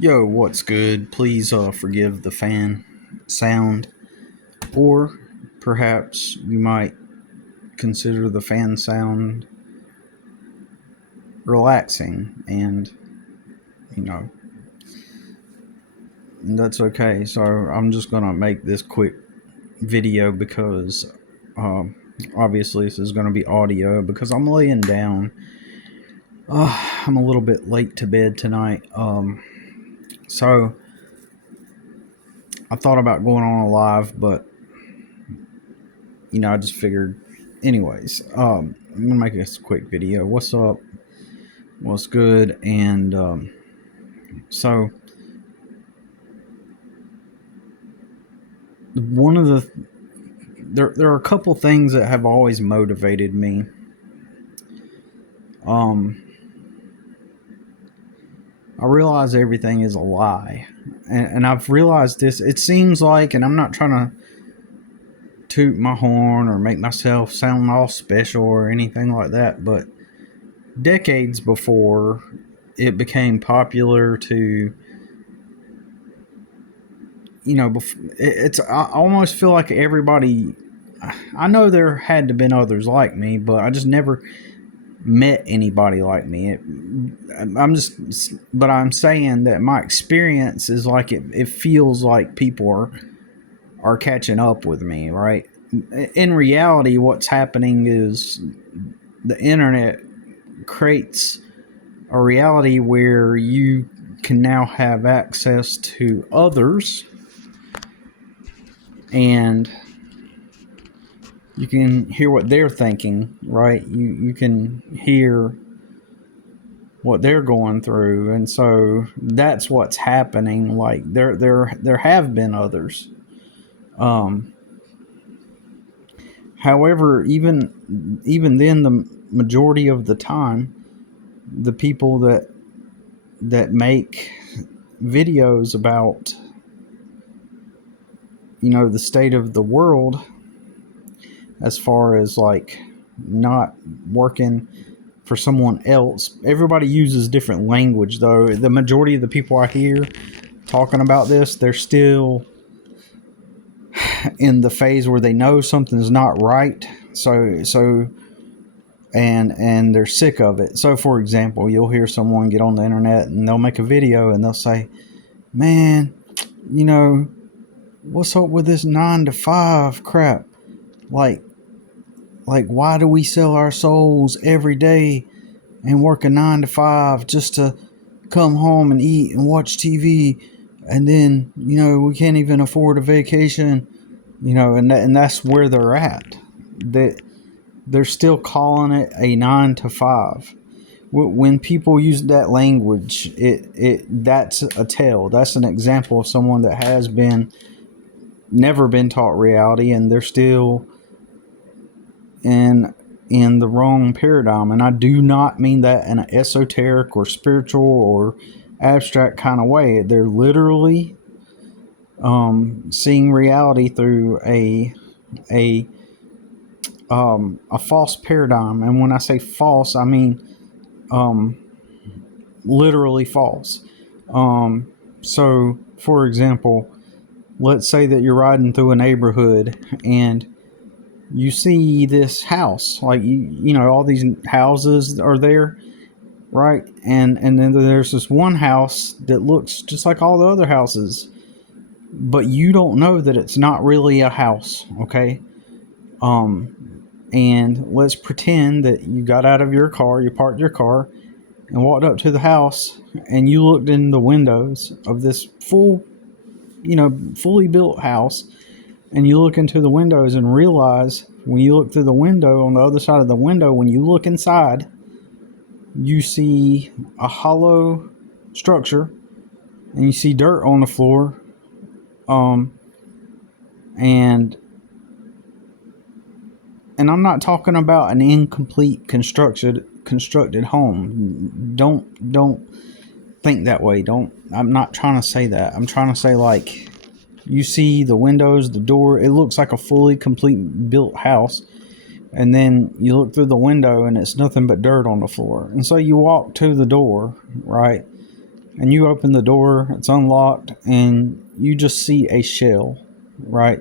Yo, what's good? Please forgive the fan sound, or perhaps you might consider the fan sound relaxing, and you know, that's okay. So I'm just gonna make this quick video because um, obviously this is gonna be audio because I'm laying down. I'm a little bit late to bed tonight. So I thought about going on a live, but I just figured. Anyways, I'm gonna make this quick video. What's up? What's good? And so one of the there are a couple things that have always motivated me. Um, I realize everything is a lie, and I've realized this. It seems like, and I'm not trying to toot my horn or make myself sound all special or anything like that, but decades before it became popular to, it's, I almost feel like everybody, I know there had to been others like me, but I just never met anybody like me. But I'm saying that my experience is like it feels like people are catching up with me, right? In reality, what's happening is the internet creates a reality where you can now have access to others, and you can hear what they're thinking, right? You can hear what they're going through, and so that's what's happening. Like there have been others. Um, However, even then, the majority of the time, the people that make videos about the state of the world, as far as like not working for someone else. Everybody uses different language, though. The majority of the people I hear talking about this, they're still in the phase where they know something's not right. And they're sick of it. So, for example, you'll hear someone get on the internet and they'll make a video and they'll say, "Man, what's up with this 9 to 5 crap? Like, why do we sell our souls every day and work a 9 to 5 just to come home and eat and watch TV, and then we can't even afford a vacation, and that's where they're at. They're still calling it a 9 to 5. When people use that language, it that's a tell. That's an example of someone that has never been taught reality, and they're still in the wrong paradigm. And I do not mean that in an esoteric or spiritual or abstract kind of way. They're literally seeing reality through a false paradigm. And when I say false, I mean literally false. So, for example, let's say that you're riding through a neighborhood and you see this house, like all these houses are there, right? And then there's this one house that looks just like all the other houses, but you don't know that it's not really a house, okay? And let's pretend that you got out of your car, you parked your car, and walked up to the house, and you looked in the windows of this fully built house, and you look into the windows and realize when you look through the window, on the other side of the window, when you look inside, you see a hollow structure and you see dirt on the floor. And I'm not talking about an incomplete constructed home. Don't think that way. I'm not trying to say that. I'm trying to say, like, you see the windows, the door, it looks like a fully complete built house. And then you look through the window and it's nothing but dirt on the floor. And so you walk to the door, right? and you open the door, it's unlocked, and you just see a shell, right?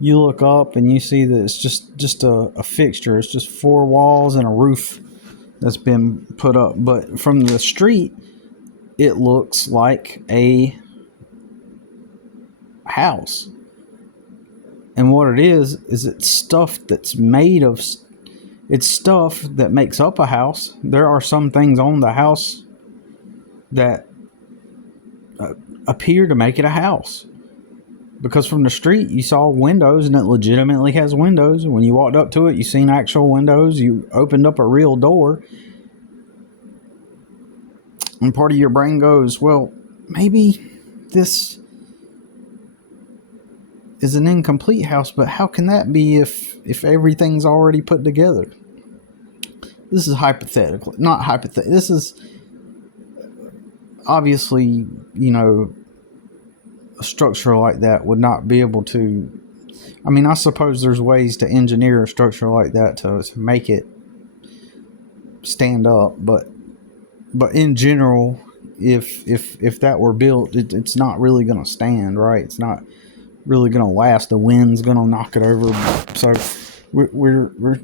You look up and you see that it's just a fixture. It's just four walls and a roof that's been put up. But from the street, it looks like a house. And what it is it's stuff that's made of, it's stuff that makes up a house. There are some things on the house that appear to make it a house. Because from the street, you saw windows, and it legitimately has windows. When you walked up to it, you seen actual windows. You opened up a real door. And part of your brain goes, well, maybe this is an incomplete house, but how can that be if everything's already put together? This is hypothetical. Not hypothetical. This is obviously, a structure like that would not be able to, I mean, I suppose there's ways to engineer a structure like that to make it stand up, but in general, if that were built, it's not really going to stand, right? It's not really going to last. The wind's going to knock it over. So we're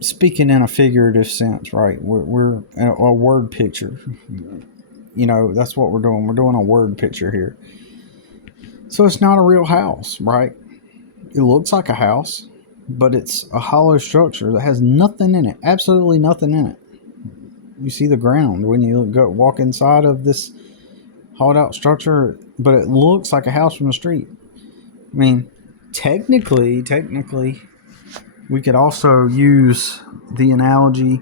speaking in a figurative sense, right? We're a word picture. That's what we're doing. We're doing a word picture here. So it's not a real house, right? It looks like a house, but it's a hollow structure that has nothing in it. Absolutely nothing in it. You see the ground when you walk inside of this hollowed out structure, but it looks like a house from the street. I mean, technically, we could also use the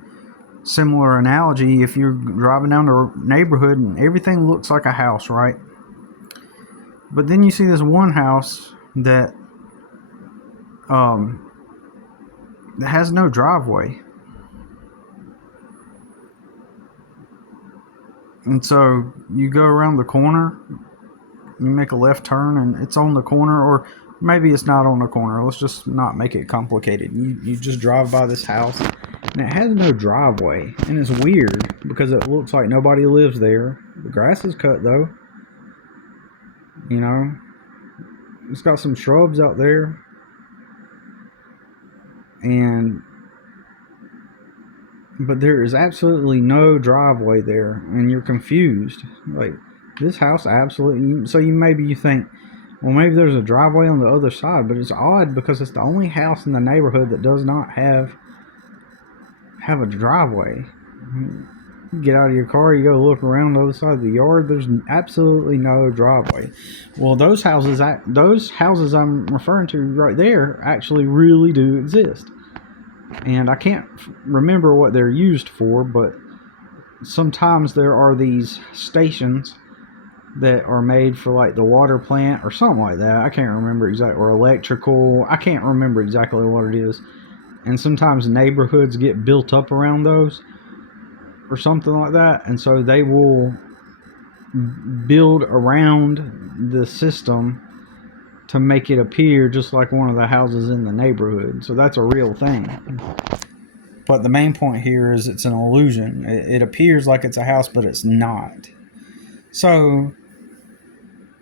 similar analogy, if you're driving down the neighborhood and everything looks like a house, right? But then you see this one house that has no driveway. And so you go around the corner, you make a left turn, and it's on the corner, or maybe it's not on the corner. Let's just not make it complicated. You just drive by this house, and it has no driveway. And it's weird because it looks like nobody lives there. The grass is cut, though. It's got some shrubs out there. But there is absolutely no driveway there, and you're confused. Like, this house absolutely... So you think, well, maybe there's a driveway on the other side, but it's odd because it's the only house in the neighborhood that does not have a driveway. You get out of your car, you go look around the other side of the yard, there's absolutely no driveway. Well, those houses I'm referring to right there actually really do exist. And I can't remember what they're used for, but sometimes there are these stations that are made for like the water plant or something like that. I can't remember exactly, or electrical. I can't remember exactly what it is. And sometimes neighborhoods get built up around those or something like that. And so they will build around the system to make it appear just like one of the houses in the neighborhood. So that's a real thing. But the main point here is it's an illusion. It appears like it's a house, but it's not. So,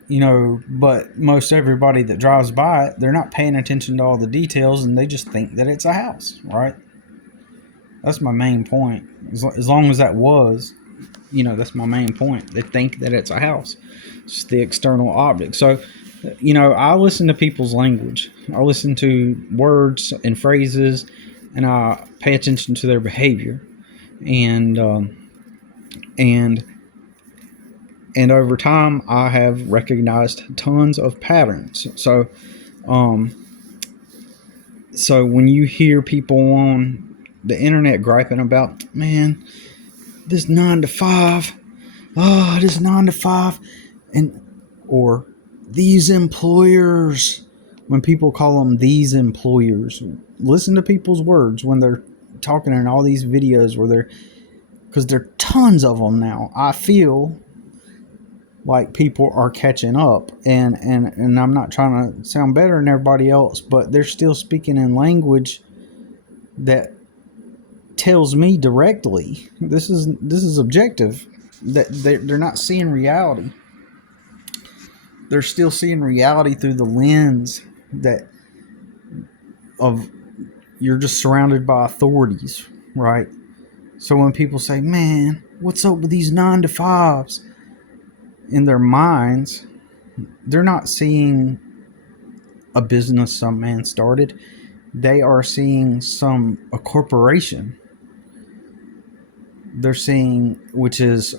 but most everybody that drives by it, they're not paying attention to all the details, and they just think that it's a house, right? That's my main point. As long as that was, that's my main point. They think that it's a house. It's the external object. So, I listen to people's language. I listen to words and phrases, and I pay attention to their behavior. And over time, I have recognized tons of patterns. So when you hear people on the internet griping about, man, this 9 to 5, this 9 to 5, or these employers, when people call them these employers, listen to people's words when they're talking in all these videos because there are tons of them now. I feel like people are catching up, and I'm not trying to sound better than everybody else, but they're still speaking in language that tells me directly this is objective. that they're not seeing reality. They're still seeing reality through the lens that of you're just surrounded by authorities, right? So when people say, "Man, what's up with these 9 to 5s?" in their minds, they're not seeing a business some man started. They are seeing a corporation. They're seeing, which is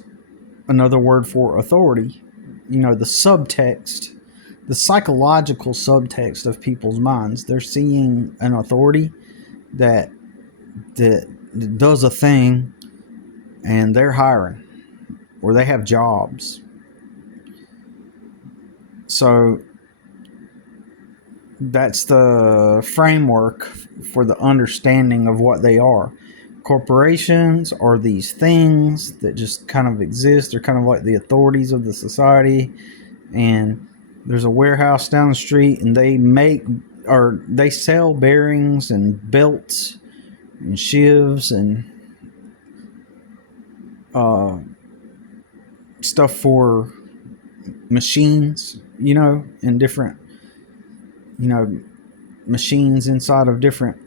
another word for authority. The subtext, the psychological subtext of people's minds. They're seeing an authority that does a thing, and they're hiring, or they have jobs. So that's the framework for the understanding of what they are. Corporations are these things that just kind of exist. They're kind of like the authorities of the society. And there's a warehouse down the street, and they sell bearings and belts and sheaves and stuff for machines, and different, machines inside of different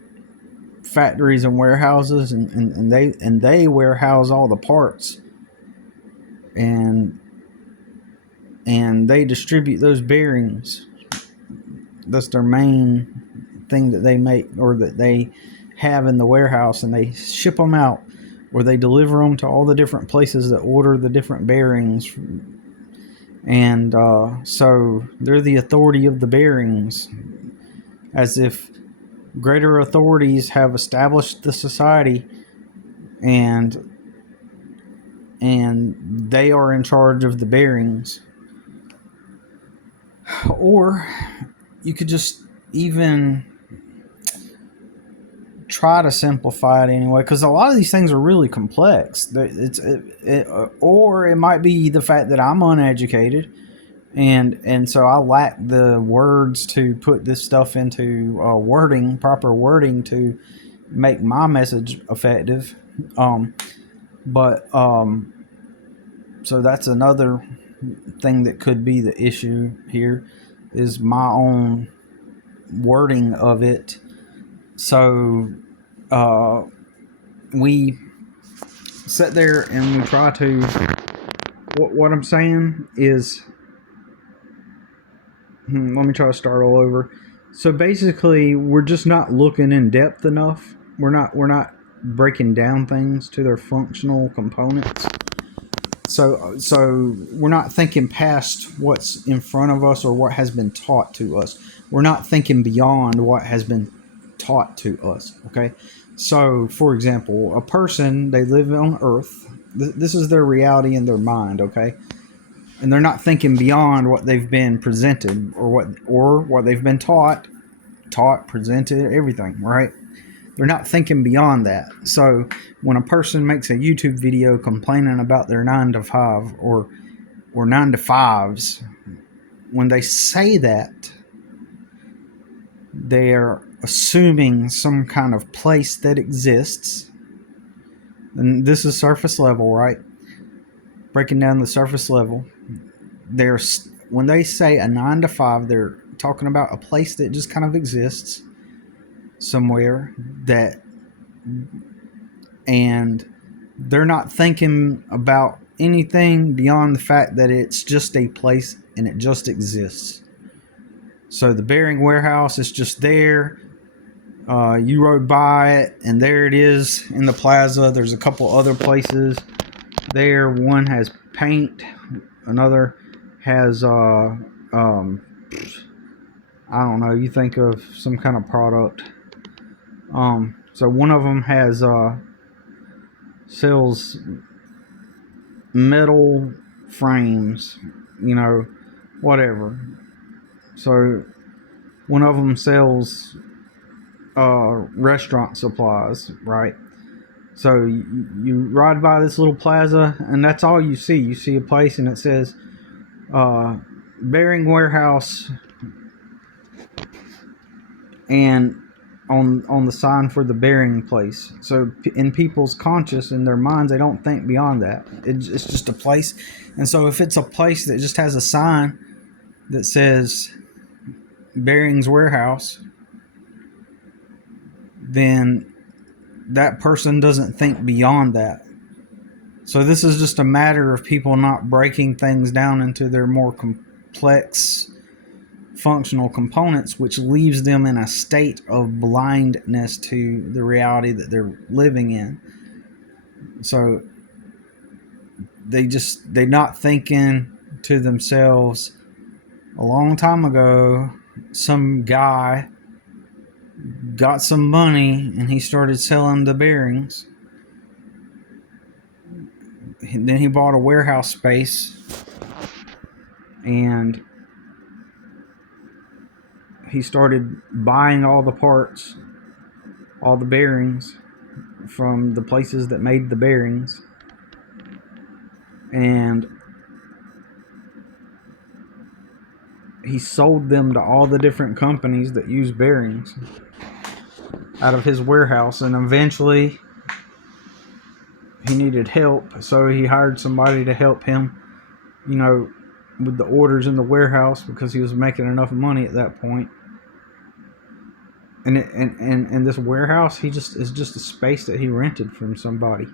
factories and warehouses, and they warehouse all the parts, and they distribute those bearings. That's their main thing that they make, or that they have in the warehouse, and they ship them out, or they deliver them to all the different places that order the different bearings. And so they're the authority of the bearings, as if greater authorities have established the society, and they are in charge of the bearings. Or you could just even try to simplify it anyway, because a lot of these things are really complex. Or it might be the fact that I'm uneducated, and so I lack the words to put this stuff into proper wording to make my message effective. So that's another thing that could be the issue here, is my own wording of it. So we sit there and we try to, what I'm saying is, let me try to start all over. So basically, we're just not looking in depth enough. We're not breaking down things to their functional components. So we're not thinking past what's in front of us or what has been taught to us. We're not thinking beyond what has been taught to us. Okay. So, for example, a person, they live on Earth. This is their reality in their mind. Okay. And they're not thinking beyond what they've been presented, or what they've been taught, presented, everything, right? They're not thinking beyond that. So when a person makes a YouTube video complaining about their 9 to 5 or 9 to 5s, when they say that, they're assuming some kind of place that exists. And this is surface level, right? Breaking down the surface level. When they say a 9 to 5, they're talking about a place that just kind of exists somewhere, and they're not thinking about anything beyond the fact that it's just a place and it just exists. So the bearing warehouse is just there. You rode by it, and there it is in the plaza. There's a couple other places there. One has paint, another has I don't know, you think of some kind of product. So one of them has sells metal frames, whatever. So one of them sells restaurant supplies, right? So you ride by this little plaza, and that's all you see. You see a place, and it says bearing warehouse, and on the sign for the burying place. So in people's conscious, in their minds, they don't think beyond that. It's just a place. And so if it's a place that just has a sign that says Bearings Warehouse, then that person doesn't think beyond that. So this is just a matter of people not breaking things down into their more complex functional components, which leaves them in a state of blindness to the reality that they're living in. So they're not thinking to themselves, a long time ago some guy got some money and he started selling the bearings. Then he bought a warehouse space and he started buying all the parts, all the bearings from the places that made the bearings. And he sold them to all the different companies that use bearings out of his warehouse. And eventually he needed help, so he hired somebody to help him, with the orders in the warehouse, because he was making enough money at that point. And this warehouse, is just a space that he rented from somebody.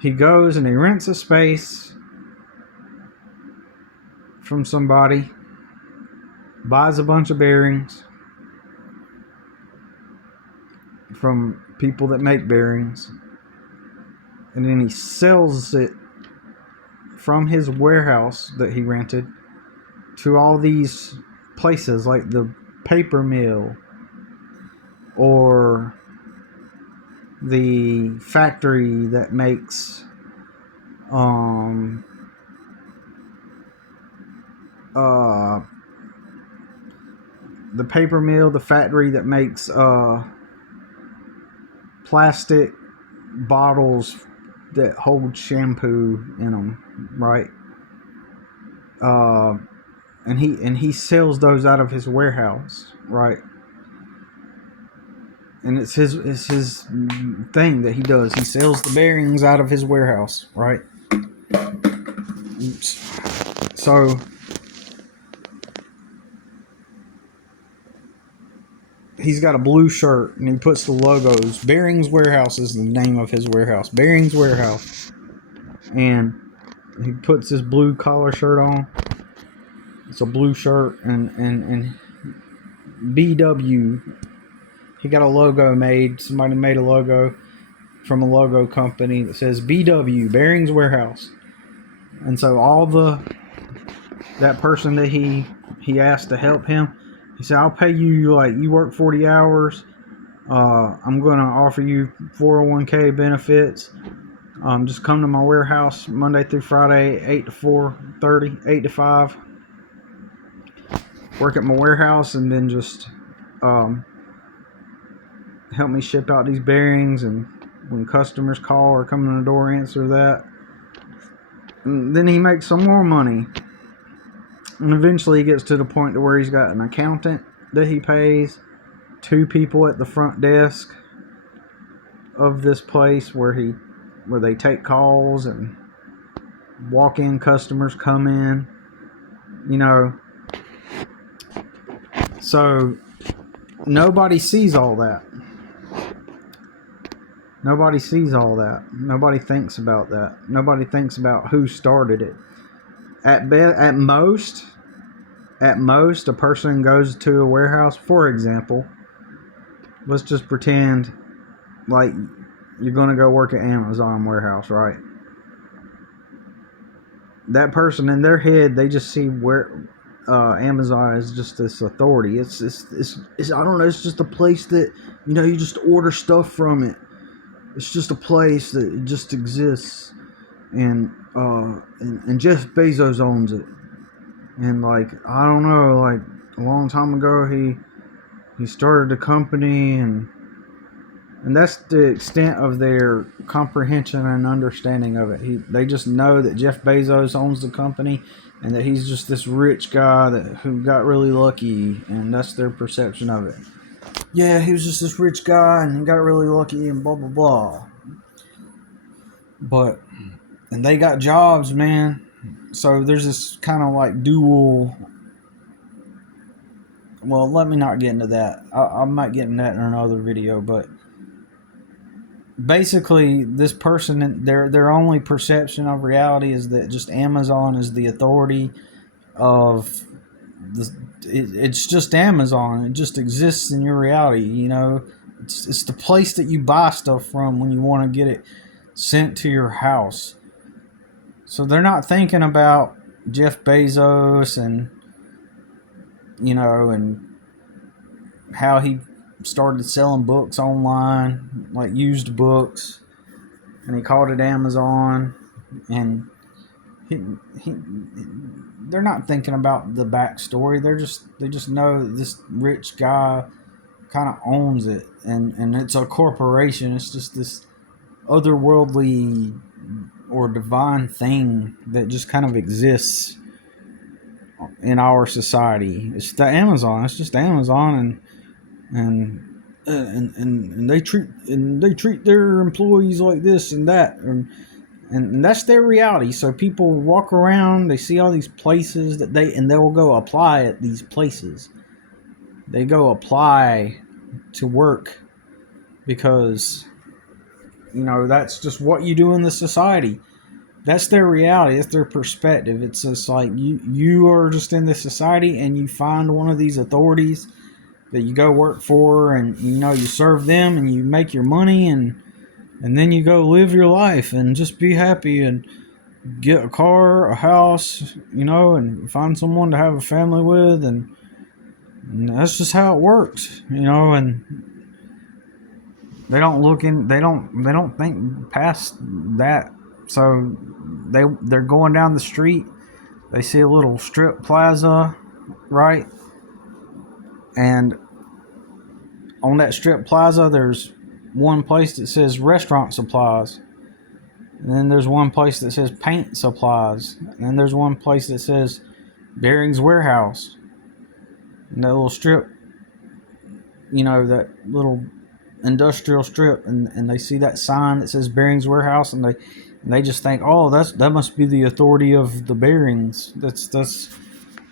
He goes and he rents a space from somebody, buys a bunch of bearings from people that make bearings, and then he sells it from his warehouse that he rented to all these places like the paper mill or the factory that makes the paper mill, the factory that makes plastic bottles that hold shampoo in them, right? And he sells those out of his warehouse, right? And it's his thing that he does. He sells the bearings out of his warehouse, right? Oops. So he's got a blue shirt and he puts the logos. Bearings Warehouse is the name of his warehouse. Bearings Warehouse. And he puts his blue collar shirt on. It's a blue shirt and BW. He got a logo made. Somebody made a logo from a logo company that says BW, Bearings Warehouse. And so that person that he asked to help him, he said, I'll pay you, you work 40 hours. I'm going to offer you 401k benefits. Just come to my warehouse Monday through Friday, 8 to 4:30, 8 to 5. Work at my warehouse and then just help me ship out these bearings, and when customers call or come in the door, answer that. And then he makes some more money. And eventually he gets to the point to where he's got an accountant that he pays, 2 people at the front desk of this place where they take calls and walk-in customers come in, So nobody sees all that. Nobody sees all that. Nobody thinks about that. Nobody thinks about who started it. At most, a person goes to a warehouse. For example, let's just pretend like you're going to go work at Amazon warehouse, right? That person, in their head, they just see where Amazon is just this authority. It's I don't know. It's just a place that you just order stuff from it. It's just a place that just exists, and Jeff Bezos owns it. And I don't know, a long time ago he started a company, and that's the extent of their comprehension and understanding of it. They just know that Jeff Bezos owns the company and that he's just this rich guy who got really lucky, and that's their perception of it. yeah, he was just this rich guy and he got really lucky and blah blah blah. But and they got jobs, man. So there's this kind of like dual. Well, let me not get into that. I might get into that in another video, but basically, this person, their only perception of reality is that just Amazon is the authority of the. It's just Amazon. It just exists in your reality. You know, it's the place that you buy stuff from when you want to get it sent to your house. So they're not thinking about Jeff Bezos and and how he started selling books online, like used books, and he called it Amazon. And he they're not thinking about the backstory. They just know this rich guy kind of owns it, and it's a corporation. It's just this otherworldly or divine thing that just kind of exists in our society. It's the Amazon. It's just Amazon, and they treat their employees like this and that, and that's their reality. So people walk around, they see all these places that they'll go apply at these places. They go apply to work because that's just what you do in the society. That's their reality. That's their perspective. It's just like you are just in this society, and you find one of these authorities that you go work for, and you serve them, and you make your money, and then you go live your life and just be happy and get a car, a house, and find someone to have a family with, and that's just how it works, and they don't think past that. So they're going down the street, they see a little strip plaza, right? And on that strip plaza, there's one place that says restaurant supplies. And then there's one place that says paint supplies. And then there's one place that says Bearings Warehouse. And that little strip, that little industrial strip, and they see that sign that says Bearings Warehouse, and they just think, oh, that must be the authority of the bearings. That's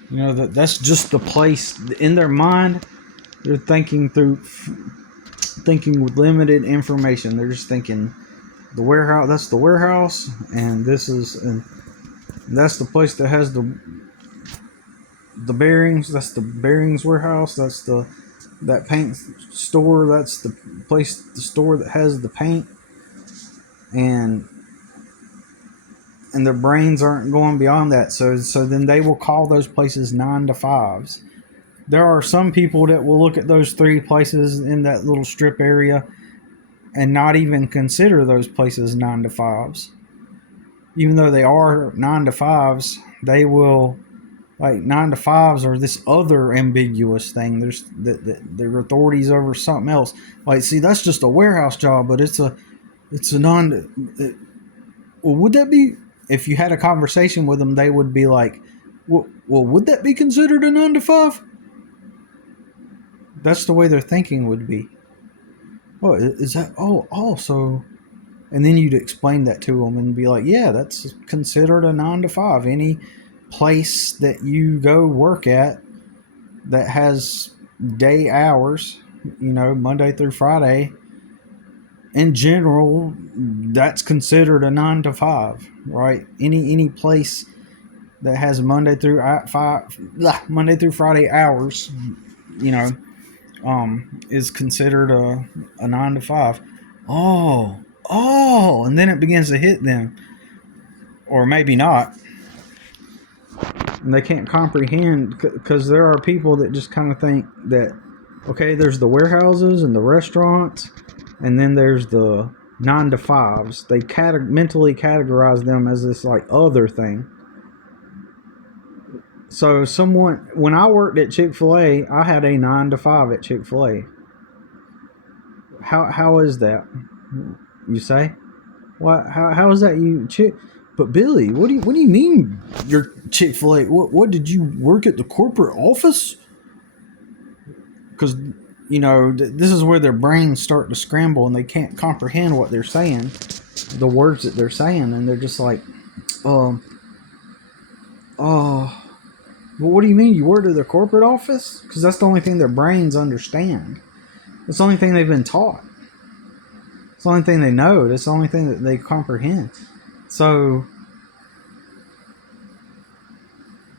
that's just the place in their mind. They're thinking with limited information. They're just thinking the warehouse. That's the warehouse, and that's the place that has the bearings. That's the Bearings Warehouse. That's that paint store. That's the store that has the paint, and their brains aren't going beyond that. So then they will call those places 9 to 5s. There are some people that will look at those 3 places in that little strip area and not even consider those places 9 to 5s. Even though they are 9 to 5s, they will, like, 9 to 5s are this other ambiguous thing. There's their authorities over something else. Like, see, that's just a warehouse job, but it's a well, would that be, if you had a conversation with them, they would be like, well, would that be considered a 9 to 5? That's the way their thinking would be. Oh, is that? Oh, so, and then you'd explain that to them and be like, yeah, that's considered a 9 to 5. Any place that you go work at that has day hours, Monday through Friday, in general, that's considered a 9 to 5, right? Any place that has Monday through Friday hours, is considered a 9 to 5. And then it begins to hit them, or maybe not. And they can't comprehend, because there are people that just kind of think that, okay, there's the warehouses and the restaurants, and then there's the 9 to 5s. They mentally categorize them as this like other thing. So when I worked at Chick-fil-A, I had a 9 to 5 at Chick-fil-A. How is that? You say? What? How is that you But Billy, what do you mean you're Chick-fil-A? What did you work at the corporate office? Because this is where their brains start to scramble and they can't comprehend what they're saying, the words that they're saying, and they're just like, um, oh, well, what do you mean you work at the corporate office? Because that's the only thing their brains understand. It's the only thing they've been taught. It's the only thing they know. It's the only thing that they comprehend. So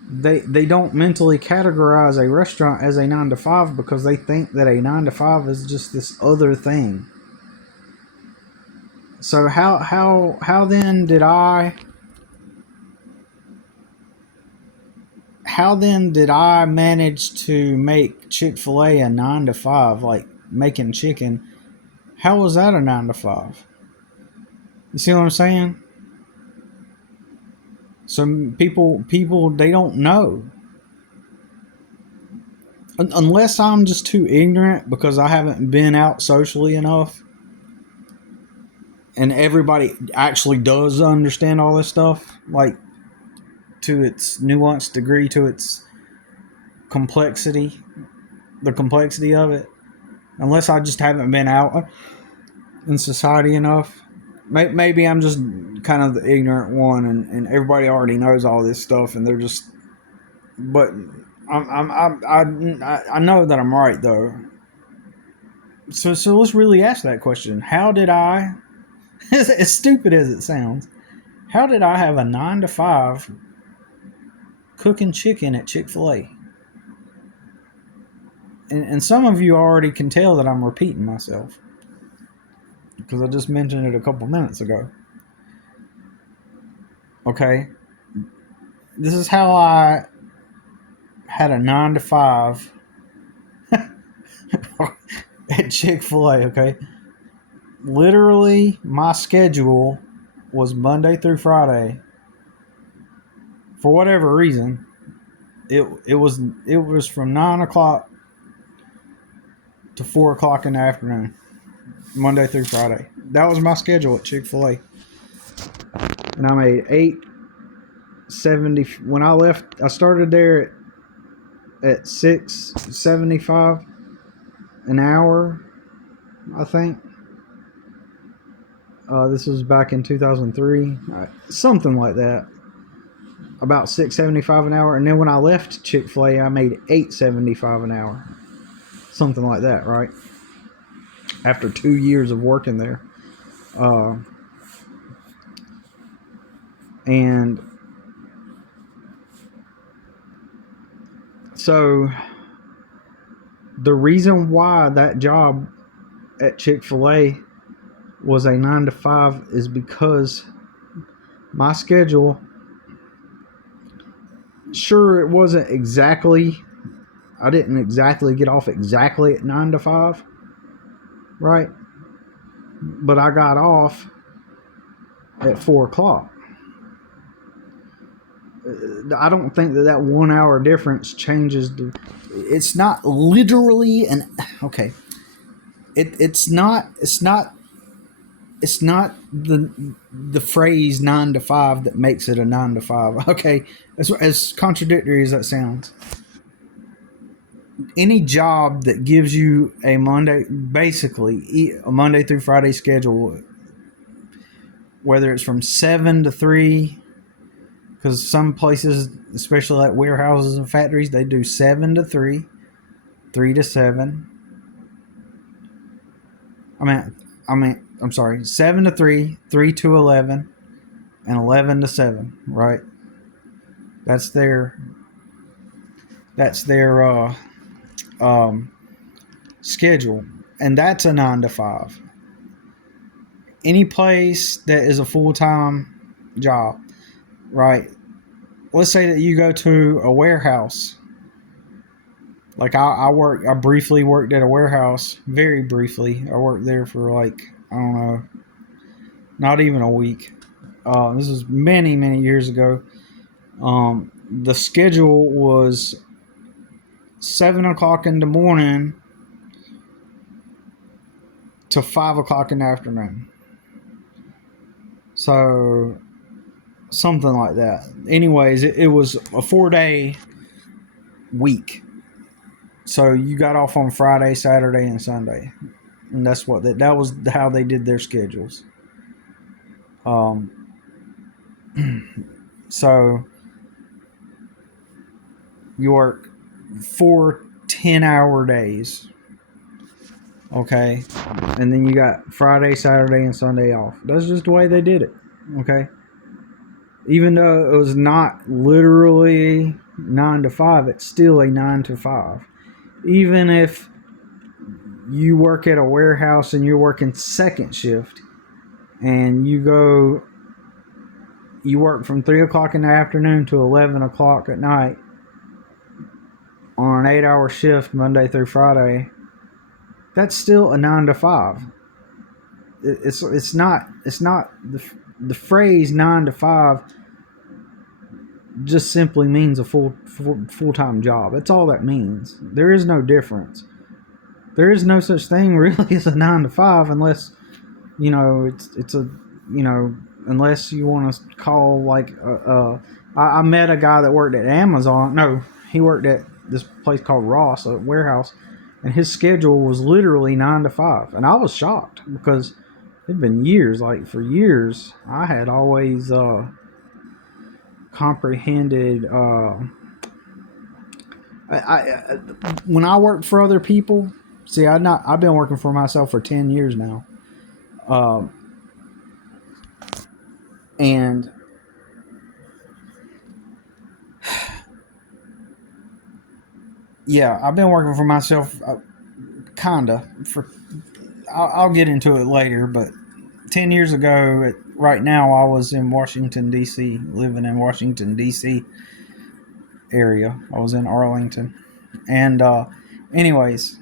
they don't mentally categorize a restaurant as a 9 to 5 because they think that a 9 to 5 is just this other thing. So how then did I manage to make Chick-fil-A a 9 to 5, like making chicken? How was that a 9 to 5? You see what I'm saying? Some people they don't know. Unless I'm just too ignorant because I haven't been out socially enough and everybody actually does understand all this stuff, like to its nuanced degree, to its complexity, the complexity of it. Unless I just haven't been out in society enough. Maybe I'm just kind of the ignorant one and everybody already knows all this stuff and they're just, but I know that I'm right though. So let's really ask that question. How did I, as stupid as it sounds, how did I have a 9 to 5 cooking chicken at Chick-fil-A? And some of you already can tell that I'm repeating myself because I just mentioned it a couple minutes ago. Okay, this is how I had a 9 to 5 at Chick-fil-A. Okay, literally my schedule was Monday through Friday. For whatever reason, it was from 9 o'clock to 4 o'clock in the afternoon, Monday through Friday. That was my schedule at Chick-fil-A, and I made $8.70 when I left. I started there at $6.75 an hour, I think. This was back in 2003, something like that. About $6.75 an hour, and then when I left Chick-fil-A, I made $8.75 an hour, something like that, right? After 2 years of working there, and so the reason why that job at Chick-fil-A was a 9 to 5 is because my schedule, sure, it wasn't exactly, I didn't exactly get off exactly at 9 to 5, right? But I got off at 4 o'clock. I don't think that 1 hour difference changes it's not literally an, okay. It's not the phrase 9 to 5 that makes it a 9 to 5. Okay, as contradictory as that sounds, any job that gives you a basically a Monday through Friday schedule, whether it's from 7 to 3, because some places, especially like warehouses and factories, they do 7 to 3, 3 to 7. I'm sorry, 7 to 3, 3 to 11, and 11 to 7, right? That's their schedule, and that's a 9 to 5. Any place that is a full-time job, right? Let's say that you go to a warehouse. Like I briefly worked at a warehouse, very briefly. I worked there for like, I don't know, not even a week. This was many, many years ago. The schedule was 7 o'clock in the morning to 5 o'clock in the afternoon. So something like that. Anyways, it was a 4-day week. So you got off on Friday, Saturday, and Sunday, and that was how they did their schedules. Um, so you work 4 10-hour days, okay, and then you got Friday, Saturday, and Sunday off. That's just the way they did it, okay. Even though it was not literally 9 to 5, it's still a 9 to 5. Even if you work at a warehouse and you're working second shift, and you work from 3 o'clock in the afternoon to 11 o'clock at night on an 8-hour shift Monday through Friday, that's still a 9 to 5. It's not the phrase 9 to 5 just simply means a full-time job. That's all that means. There is no difference. There is no such thing really as a 9 to 5 unless it's a unless you want to call like I met a guy that worked at Amazon. No, he worked at this place called Ross, a warehouse, and his schedule was literally 9 to 5, and I was shocked because it'd been years. Like for years, I had always comprehended. I when I worked for other people, see, I've been working for myself for 10 years now. And yeah, I've been working for myself, kinda. I'll get into it later, but 10 years ago, right now, I was in Washington, D.C., living in Washington, D.C. area. I was in Arlington. And anyways,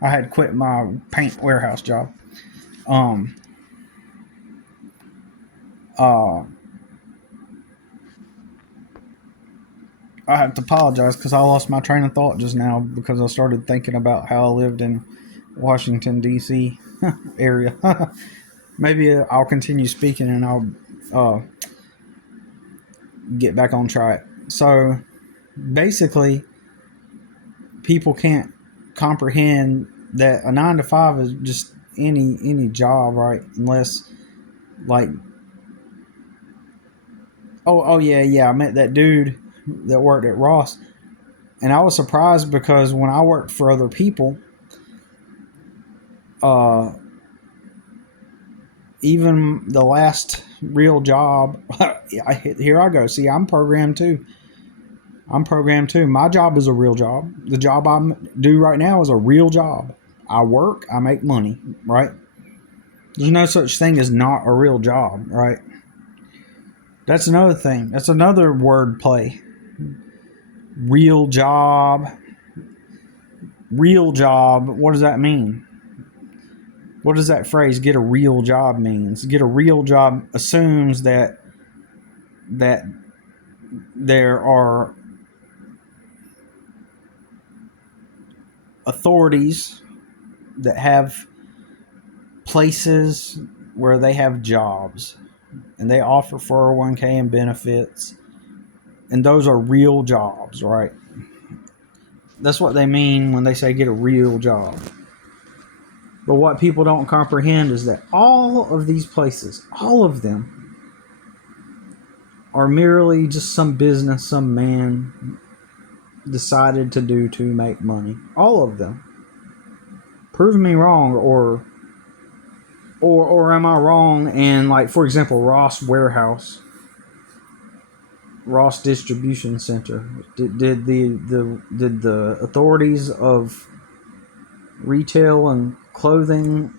I had quit my paint warehouse job. Uh, I have to apologize because I lost my train of thought just now because I started thinking about how I lived in Washington, D.C. area. Maybe I'll continue speaking and I'll get back on track. So basically, people can't comprehend that a 9 to 5 is just any job, right? Unless like oh yeah, I met that dude that worked at Ross, and I was surprised because when I worked for other people, even the last real job, here I go. See, I'm programmed too. My job is a real job. The job I do right now is a real job. I work, I make money, right? There's no such thing as not a real job, right? That's another thing. That's another word play. Real job. Real job. What does that mean? What does that phrase "get a real job" means? Get a real job assumes that there are authorities that have places where they have jobs and they offer 401k and benefits, and those are real jobs, right? That's what they mean when they say get a real job. But what people don't comprehend is that all of these places, all of them, are merely just some business some man decided to do to make money. All of them. Prove me wrong, or am I wrong? And like, for example, Ross Warehouse, Ross Distribution Center, did the authorities of retail and clothing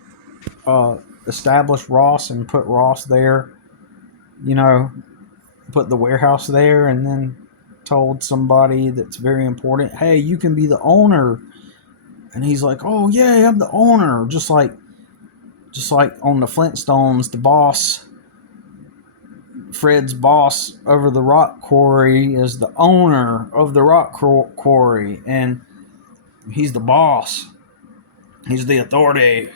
establish Ross and put Ross there? Put the warehouse there, and then told somebody that's very important, hey, you can be the owner. And he's like, oh yeah, I'm the owner. Just like on the Flintstones, the boss, Fred's boss over the rock quarry, is the owner of the rock quarry, and he's the boss. He's the authority.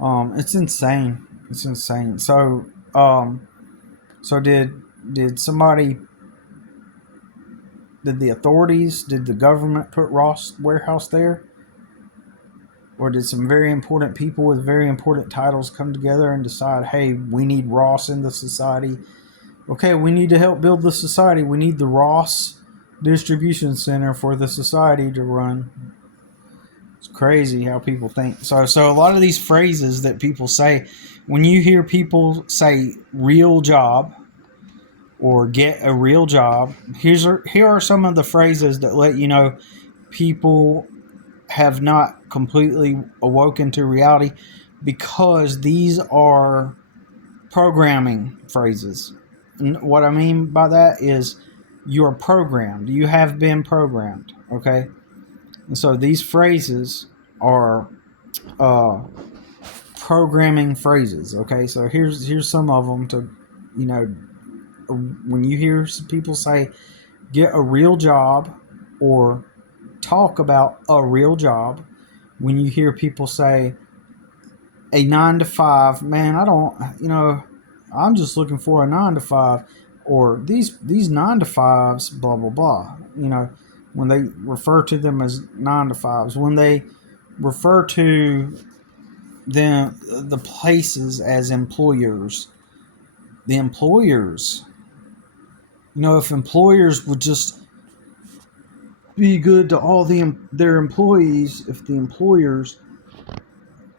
It's insane. It's insane. So did somebody Did the authorities, did the government put Ross Warehouse there? Or did some very important people with very important titles come together and decide, hey, we need Ross in the society? Okay, we need to help build the society. We need the Ross distribution center for the society to run. It's crazy how people think. So a lot of these phrases that people say, when you hear people say real job or get a real job, here are some of the phrases that let you know people have not completely awoken to reality, because these are programming phrases. And what I mean by that is you're programmed. You have been programmed. Okay. And so these phrases are uh, programming phrases. Okay. So here's some of them to, you know, when you hear people say, get a real job or talk about a real job, when you hear people say a 9 to 5, man, I don't, I'm just looking for a 9 to 5, or these 9 to 5s, blah blah blah. When they refer to them as 9 to 5s, when they refer to them, the places, as employers, the employers, if employers would just be good to all their employees, if the employers,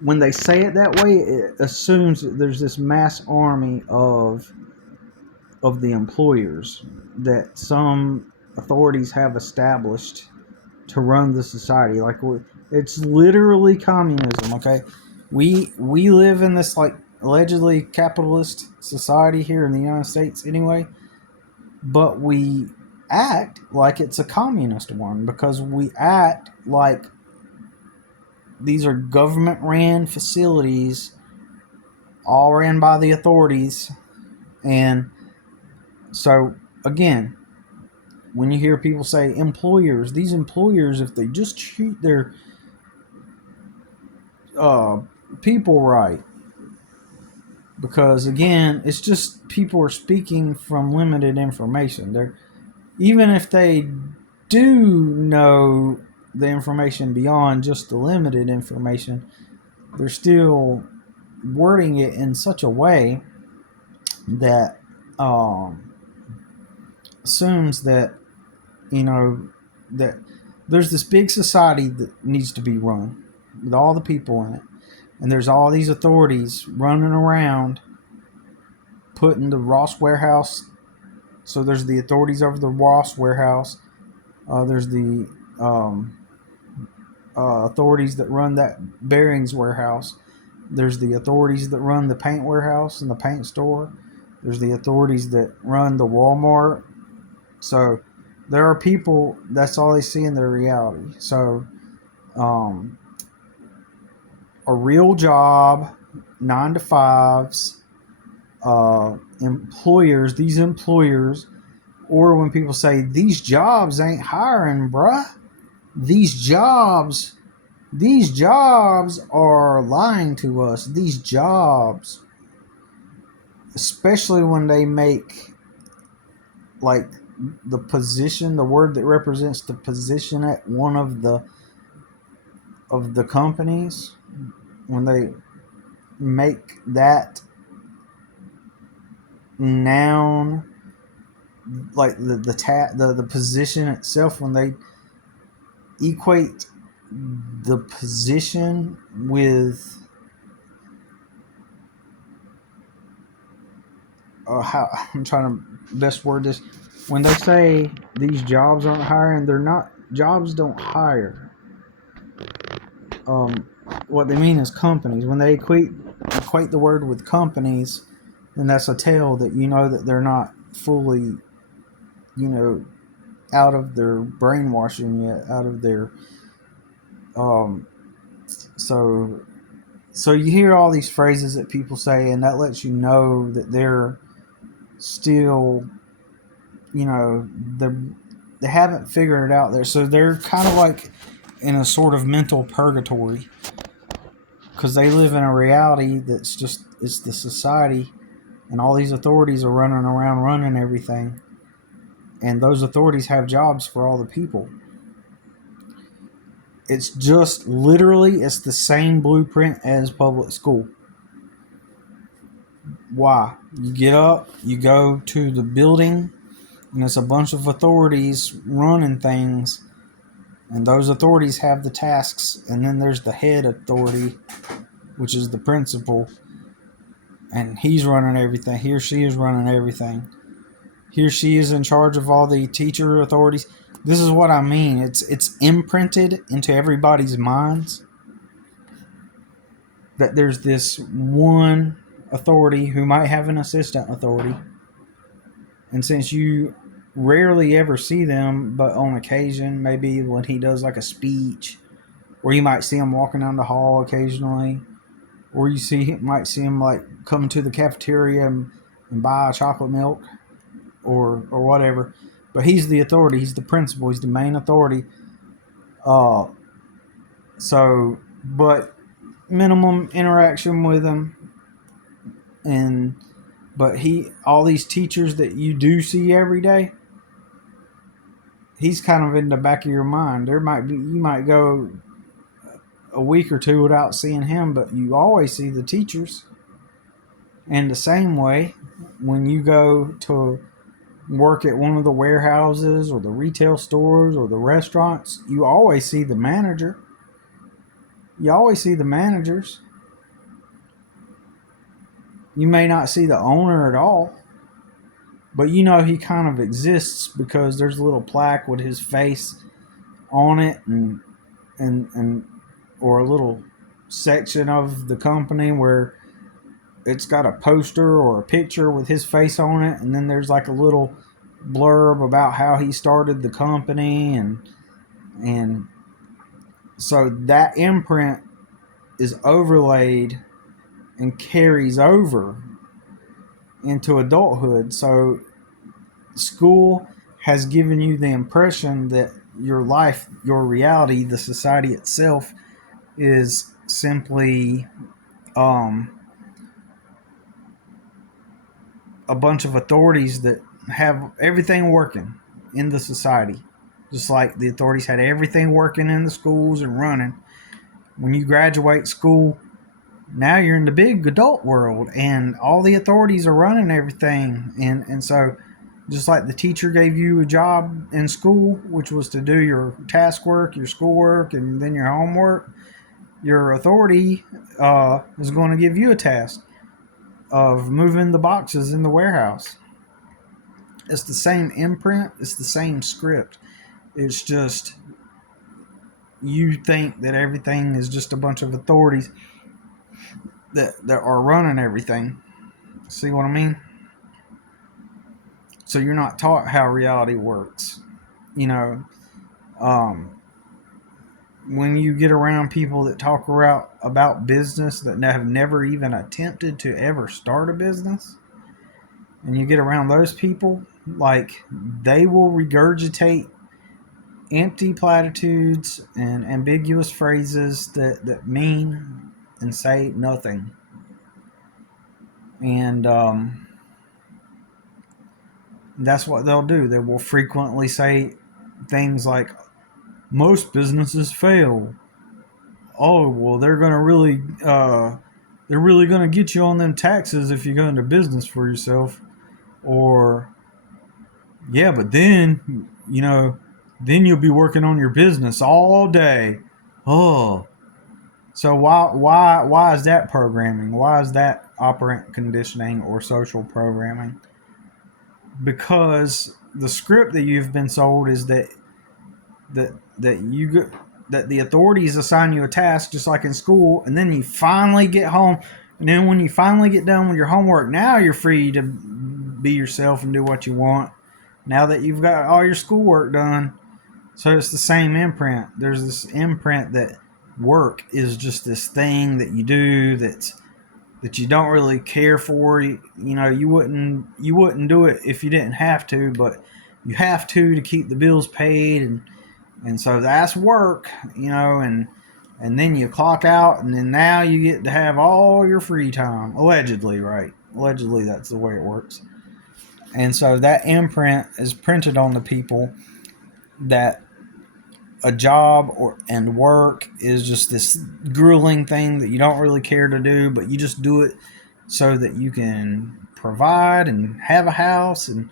when they say it that way, it assumes that there's this mass army of the employers that some authorities have established to run the society. Like, it's literally communism. Okay, we live in this, like, allegedly capitalist society here in the United States anyway, but we act like it's a communist one, because we act like these are government ran facilities, all ran by the authorities. And so, again, when you hear people say employers, these employers, if they just treat their people right, because, again, it's just people are speaking from limited information. They're, even if they do know the information beyond just the limited information, they're still wording it in such a way that assumes that, that there's this big society that needs to be run with all the people in it, and there's all these authorities running around putting the Ross Warehouse. So there's the authorities over the Ross Warehouse. There's the authorities that run that Bearings warehouse. There's the authorities that run the paint warehouse and the paint store. There's the authorities that run the Walmart. So there are people, that's all they see in their reality. So a real job, 9 to 5s, employers, these employers, or when people say these jobs ain't hiring, bruh, these jobs are lying to us. These jobs, especially when they make, like, the position, the word that represents the position at one of the companies, when they make that noun, like the position itself, when they equate the position with how I'm trying to best word this. When they say these jobs aren't hiring, they're not. Jobs don't hire. What they mean is companies. When they equate the word with companies, then that's a tell that that they're not fully, out of their brainwashing yet, out of their so you hear all these phrases that people say, and that lets you know that they're still, they haven't figured it out there. So they're kind of like in a sort of mental purgatory, because they live in a reality that's just, it's the society, and all these authorities are running around running everything. and those authorities have jobs for all the people. It's just literally, it's the same blueprint as public school. Why? You get up, you go to the building, and it's a bunch of authorities running things, and those authorities have the tasks, and then there's the head authority, which is the principal, and he's running everything. He or she is running everything. He or she is in charge of all the teacher authorities. This is what I mean. It's imprinted into everybody's minds that there's this one authority who might have an assistant authority. And since you rarely ever see them, but on occasion, maybe when he does like a speech, or you might see him walking down the hall occasionally, or might see him like come to the cafeteria and buy a chocolate milk or whatever. But he's the authority. He's the principal. He's the main authority. But minimum interaction with him, but all these teachers that you do see every day, he's kind of in the back of your mind. You might go a week or two without seeing him, but you always see the teachers. And the same way, when you go to work at one of the warehouses or the retail stores or the restaurants, you always see the manager. You always see the managers. You may not see the owner at all, but you know he kind of exists because there's a little plaque with his face on it, and or a little section of the company where it's got a poster or a picture with his face on it, and then there's like a little blurb about how he started the company, and so that imprint is overlaid and carries over into adulthood. So school has given you the impression that your life, your reality, the society itself is simply a bunch of authorities that have everything working in the society. Just like the authorities had everything working in the schools and running. When you graduate school, now you're in the big adult world and all the authorities are running everything. And so just like the teacher gave you a job in school, which was to do your task work, your schoolwork, and then your homework, your authority is going to give you a task of moving the boxes in the warehouse. It's the same imprint. It's the same script. It's just you think that everything is just a bunch of authorities that are running everything. See what I mean? So you're not taught how reality works. You know, when you get around people that talk about business that have never even attempted to ever start a business, and you get around those people, like they will regurgitate empty platitudes and ambiguous phrases that mean and say nothing. And that's what they'll do. They will frequently say things like, most businesses fail. Oh, well, they're really going to get you on them taxes if you go into business for yourself. Or, yeah, but then, then you'll be working on your business all day. Oh, so why is that programming? Why is that operant conditioning or social programming? Because the script that you've been sold is that the authorities assign you a task just like in school, and then you finally get home, and then when you finally get done with your homework, now you're free to be yourself and do what you want. Now that you've got all your schoolwork done. So it's the same imprint. There's this imprint that work is just this thing that you do that you don't really care for. You wouldn't do it if you didn't have to, but you have to keep the bills paid, and so that's work, and then you clock out, and then now you get to have all your free time, allegedly, right? Allegedly, that's the way it works. And so that imprint is printed on the people that a job or and work is just this grueling thing that you don't really care to do, but you just do it so that you can provide and have a house and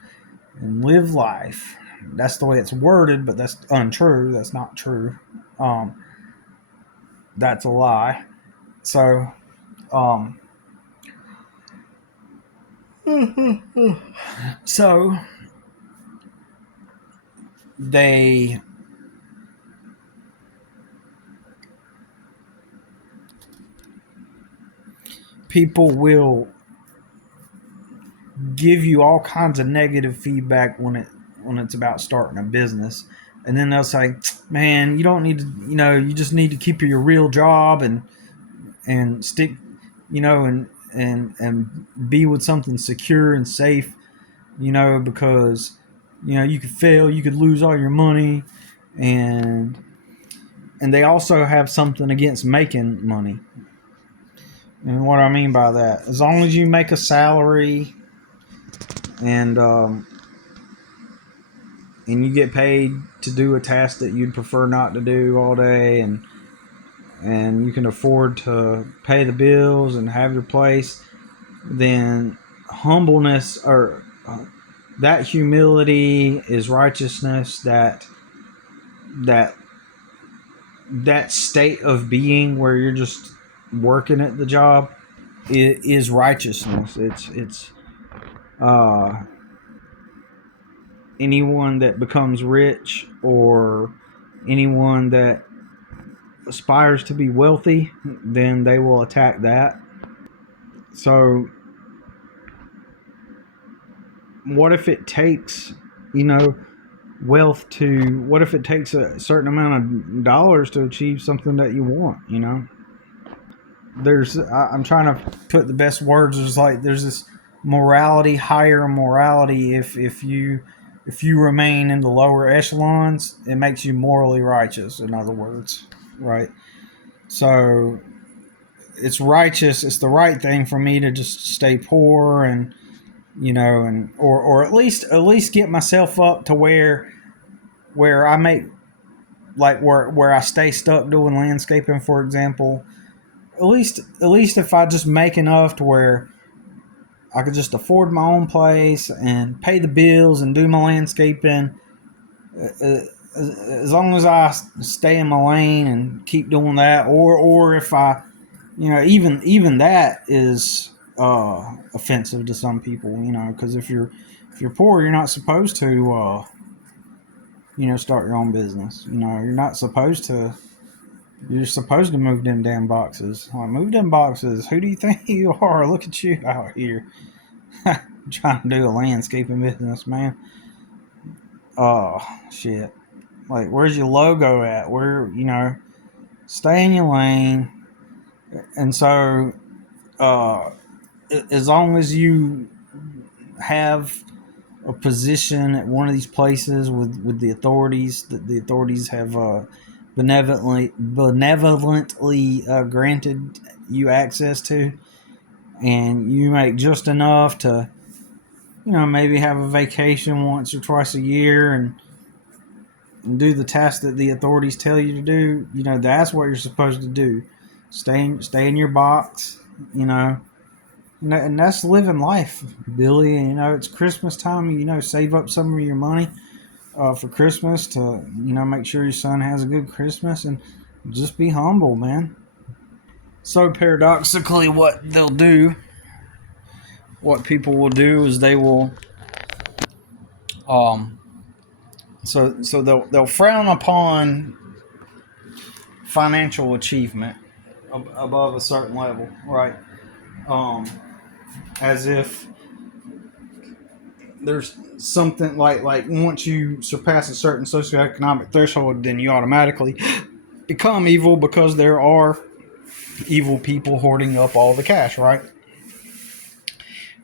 live life. That's the way it's worded, but that's untrue. That's not true. Um, that's a lie. So, um, so they people will give you all kinds of negative feedback when it's about starting a business, and then they'll say, "Man, you don't need to. You just need to keep your real job and stick, and be with something secure and safe, because you could fail, you could lose all your money, and they also have something against making money." And what I mean by that, as long as you make a salary and you get paid to do a task that you'd prefer not to do all day, and you can afford to pay the bills and have your place, then humbleness or that humility is righteousness. That that state of being where you're just working at the job is righteousness. It's uh, anyone that becomes rich or anyone that aspires to be wealthy, then they will attack that. So, what if it takes, wealth to, what if it takes a certain amount of dollars to achieve something that you want? I'm trying to put the best words. There's this morality, higher morality. If you remain in the lower echelons, it makes you morally righteous. In other words, right? So it's righteous. It's the right thing for me to just stay poor and or at least get myself up to where I make like where I stay stuck doing landscaping, for example. At least if I just make enough to where I could just afford my own place and pay the bills and do my landscaping, as long as I stay in my lane and keep doing that, or if I, even that is offensive to some people, because if you're poor, you're not supposed to start your own business. You're not supposed to. You're supposed to move them damn boxes. Like, move them boxes. Who do you think you are? Look at you out here trying to do a landscaping business, man. Oh, shit. Like, where's your logo at? Stay in your lane. And so, uh, as long as you have a position at one of these places with the authorities, that the authorities have benevolently granted you access to, and you make just enough to, maybe have a vacation once or twice a year and do the tasks that the authorities tell you to do, that's what you're supposed to do. Stay in your box, and that's living life, Billy. It's Christmas time. Save up some of your money for Christmas to, make sure your son has a good Christmas, and just be humble, man. So paradoxically, what people will do is they will, um, so they'll frown upon financial achievement above a certain level, right? Um, as if there's something like once you surpass a certain socioeconomic threshold, then you automatically become evil because there are evil people hoarding up all the cash, right?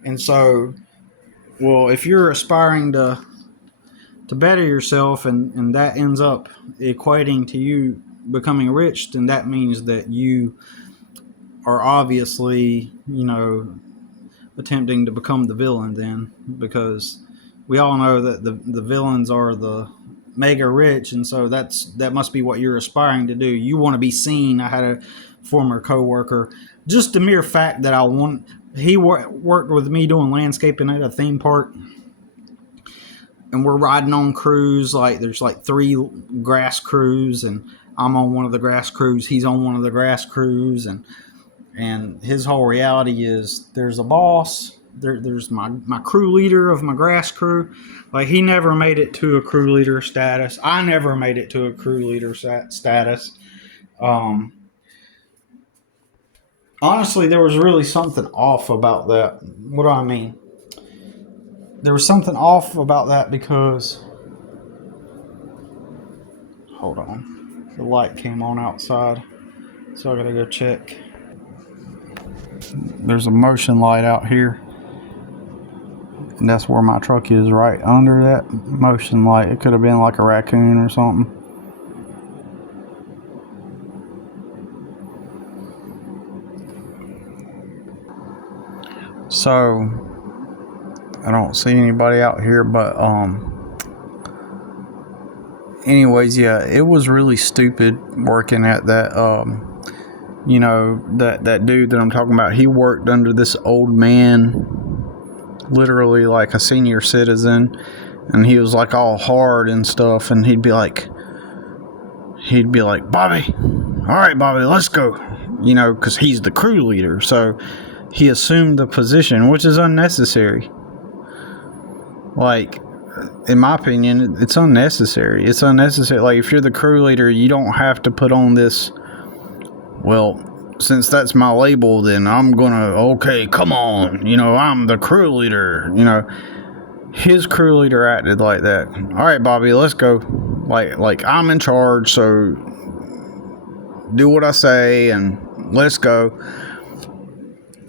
And so, well, if you're aspiring to better yourself and that ends up equating to you becoming rich, then that means that you are obviously, attempting to become the villain then, because we all know that the villains are the mega rich, and so that must be what you're aspiring to do. You want to be seen. I had a former coworker. Just the mere fact that he worked with me doing landscaping at a theme park, and we're riding on crews. Like there's like 3 grass crews, and I'm on one of the grass crews. He's on one of the grass crews, and his whole reality is there's a boss. There's my crew leader of my grass crew. Like he never made it to a crew leader status. I never made it to a crew leader status. Um, Honestly, there was really something off about that. What do I mean? There was something off about that because, hold on, the light came on outside, so I gotta go check. There's a motion light out here, and that's where my truck is, right under that motion light. It could have been like a raccoon or something. So I don't see anybody out here, but anyways, yeah, it was really stupid working at that that dude that I'm talking about. He worked under this old man, literally like a senior citizen, and he was like all hard and stuff, and he'd be like, Bobby, all right, Bobby, let's go, because he's the crew leader. So he assumed the position, which is unnecessary. Like, in my opinion, it's unnecessary. It's unnecessary. Like, if you're the crew leader, you don't have to put on this, well, since that's my label, then I'm gonna, okay, come on, I'm the crew leader. His crew leader acted like that. All right, Bobby, let's go. Like I'm in charge, so do what I say and let's go.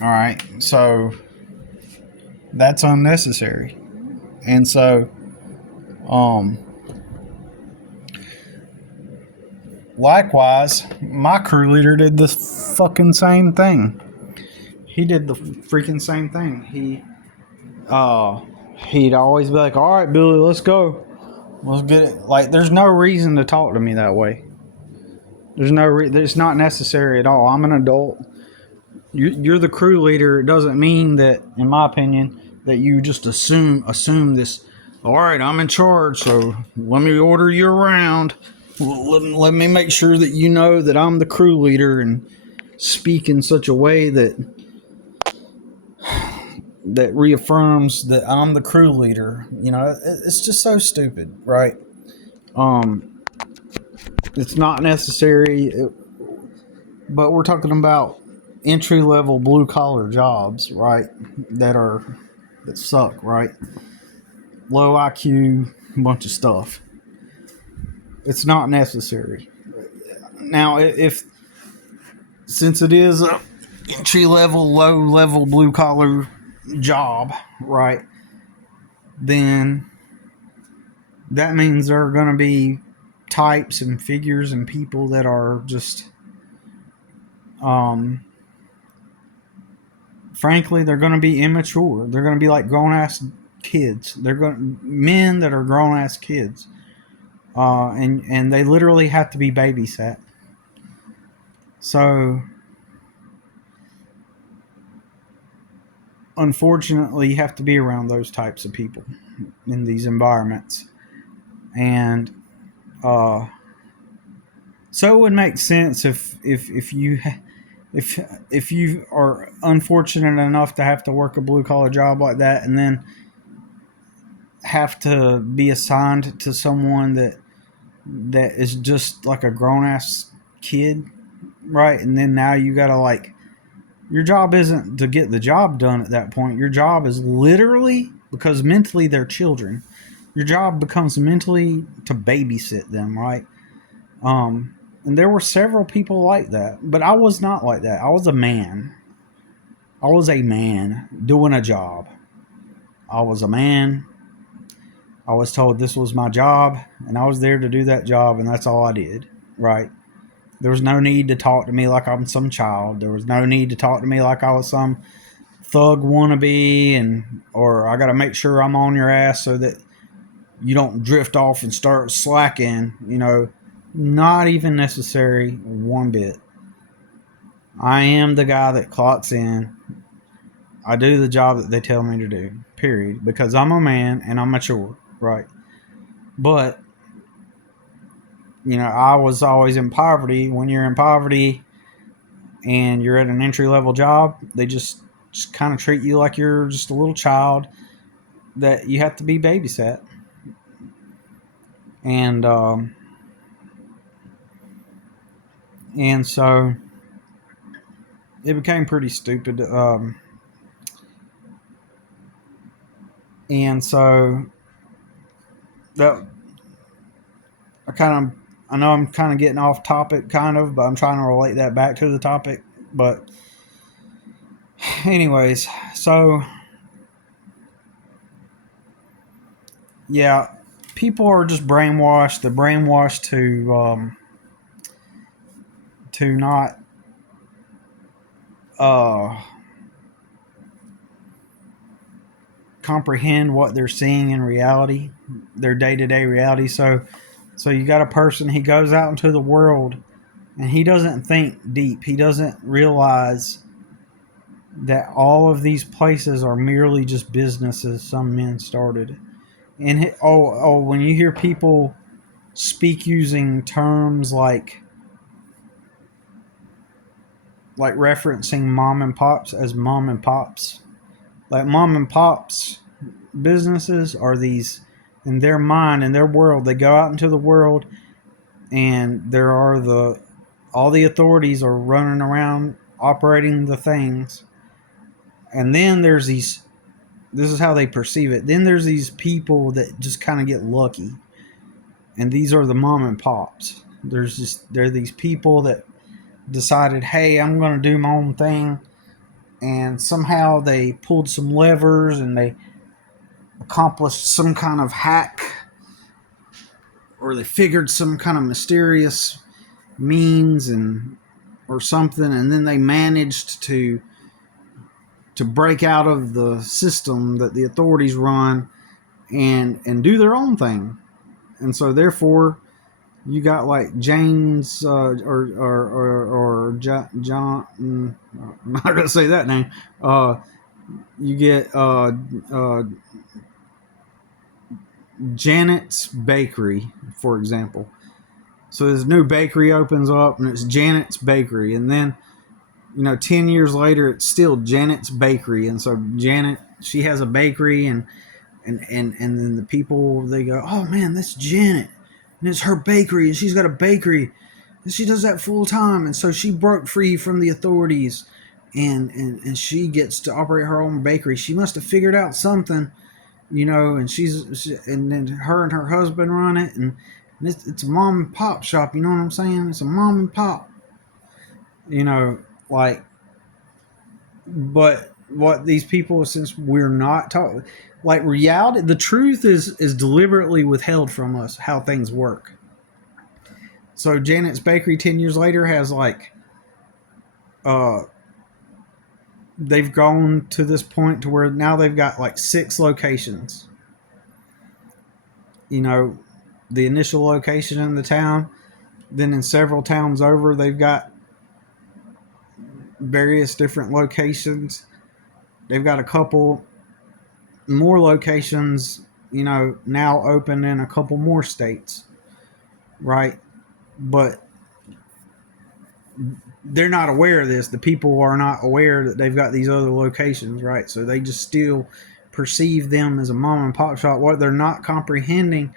All right, so that's unnecessary. And so likewise, my crew leader did the fucking same thing. He did the freaking same thing. He'd always be like, all right, Billy, let's go. Let's get it. Like, there's no reason to talk to me that way. It's not necessary at all. I'm an adult. You're the crew leader. It doesn't mean that, in my opinion, that you just assume this. All right, I'm in charge, so let me order you around. Let me make sure that you know that I'm the crew leader and speak in such a way that reaffirms that I'm the crew leader. It's just so stupid, right? It's not necessary, but we're talking about entry-level blue-collar jobs, right? That suck, right? Low IQ, bunch of stuff. It's not necessary. Now, since it is a entry-level, low-level blue-collar job, right, then that means there are going to be types and figures and people that are just frankly, they're going to be immature. They're going to be like grown-ass kids. Men that are grown-ass kids. And they literally have to be babysat. So, unfortunately, you have to be around those types of people in these environments. And so it would make sense if you are unfortunate enough to have to work a blue collar job like that, and then have to be assigned to someone that is just like a grown ass kid, right? And then now you gotta your job isn't to get the job done at that point. Your job is literally, because mentally they're children, your job becomes mentally to babysit them, right? And there were several people like that, but I was not like that. I was a man. I was a man doing a job. I was a man. I was told this was my job, and I was there to do that job, and that's all I did, right? There was no need to talk to me like I'm some child. There was no need to talk to me like I was some thug wannabe, or I got to make sure I'm on your ass so that you don't drift off and start slacking. Not even necessary one bit. I am the guy that clocks in. I do the job that they tell me to do, period, because I'm a man and I'm mature, right? But, I was always in poverty. When you're in poverty and you're at an entry level job, they just kind of treat you like you're just a little child that you have to be babysat. And, and so it became pretty stupid. And so that I know I'm kind of getting off topic, but I'm trying to relate that back to the topic. But, anyways, so yeah, people are just brainwashed. They're brainwashed to not comprehend what they're seeing in reality, their day-to-day reality. So you got a person, he goes out into the world and he doesn't think deep. He doesn't realize that all of these places are merely just businesses some men started. And when you hear people speak using terms like referencing mom and pops as mom and pops, like mom and pops businesses are these, in their mind, in their world, they go out into the world and there are all the authorities are running around operating the things. And then there's this is how they perceive it. Then there's these people that just kind of get lucky. And these are the mom and pops. There are these people that decided, hey, I'm going to do my own thing. And somehow they pulled some levers and they accomplished some kind of hack, or they figured some kind of mysterious means or something, and then they managed to break out of the system that the authorities run and do their own thing. And so therefore you got like James or John, I'm not gonna say that name. You get Janet's Bakery, for example. So this new bakery opens up and it's Janet's Bakery. And then, 10 years later, it's still Janet's Bakery. And so Janet, she has a bakery and then the people, they go, oh man, that's Janet. And it's her bakery and she's got a bakery and she does that full time. And so she broke free from the authorities and she gets to operate her own bakery. She must have figured out something, and then her and her husband run it, and it's a mom and pop shop. You know what I'm saying? It's a mom and pop. But what these people, since we're not taught, like reality, the truth is deliberately withheld from us how things work. So Janet's Bakery 10 years later has they've gone to this point to where now they've got like 6 locations. The initial location in the town, then in several towns over, they've got various different locations. They've got a couple more locations, now open in a couple more states, right? But they're not aware of this. The people are not aware that they've got these other locations, right? So they just still perceive them as a mom and pop shop. What they're not comprehending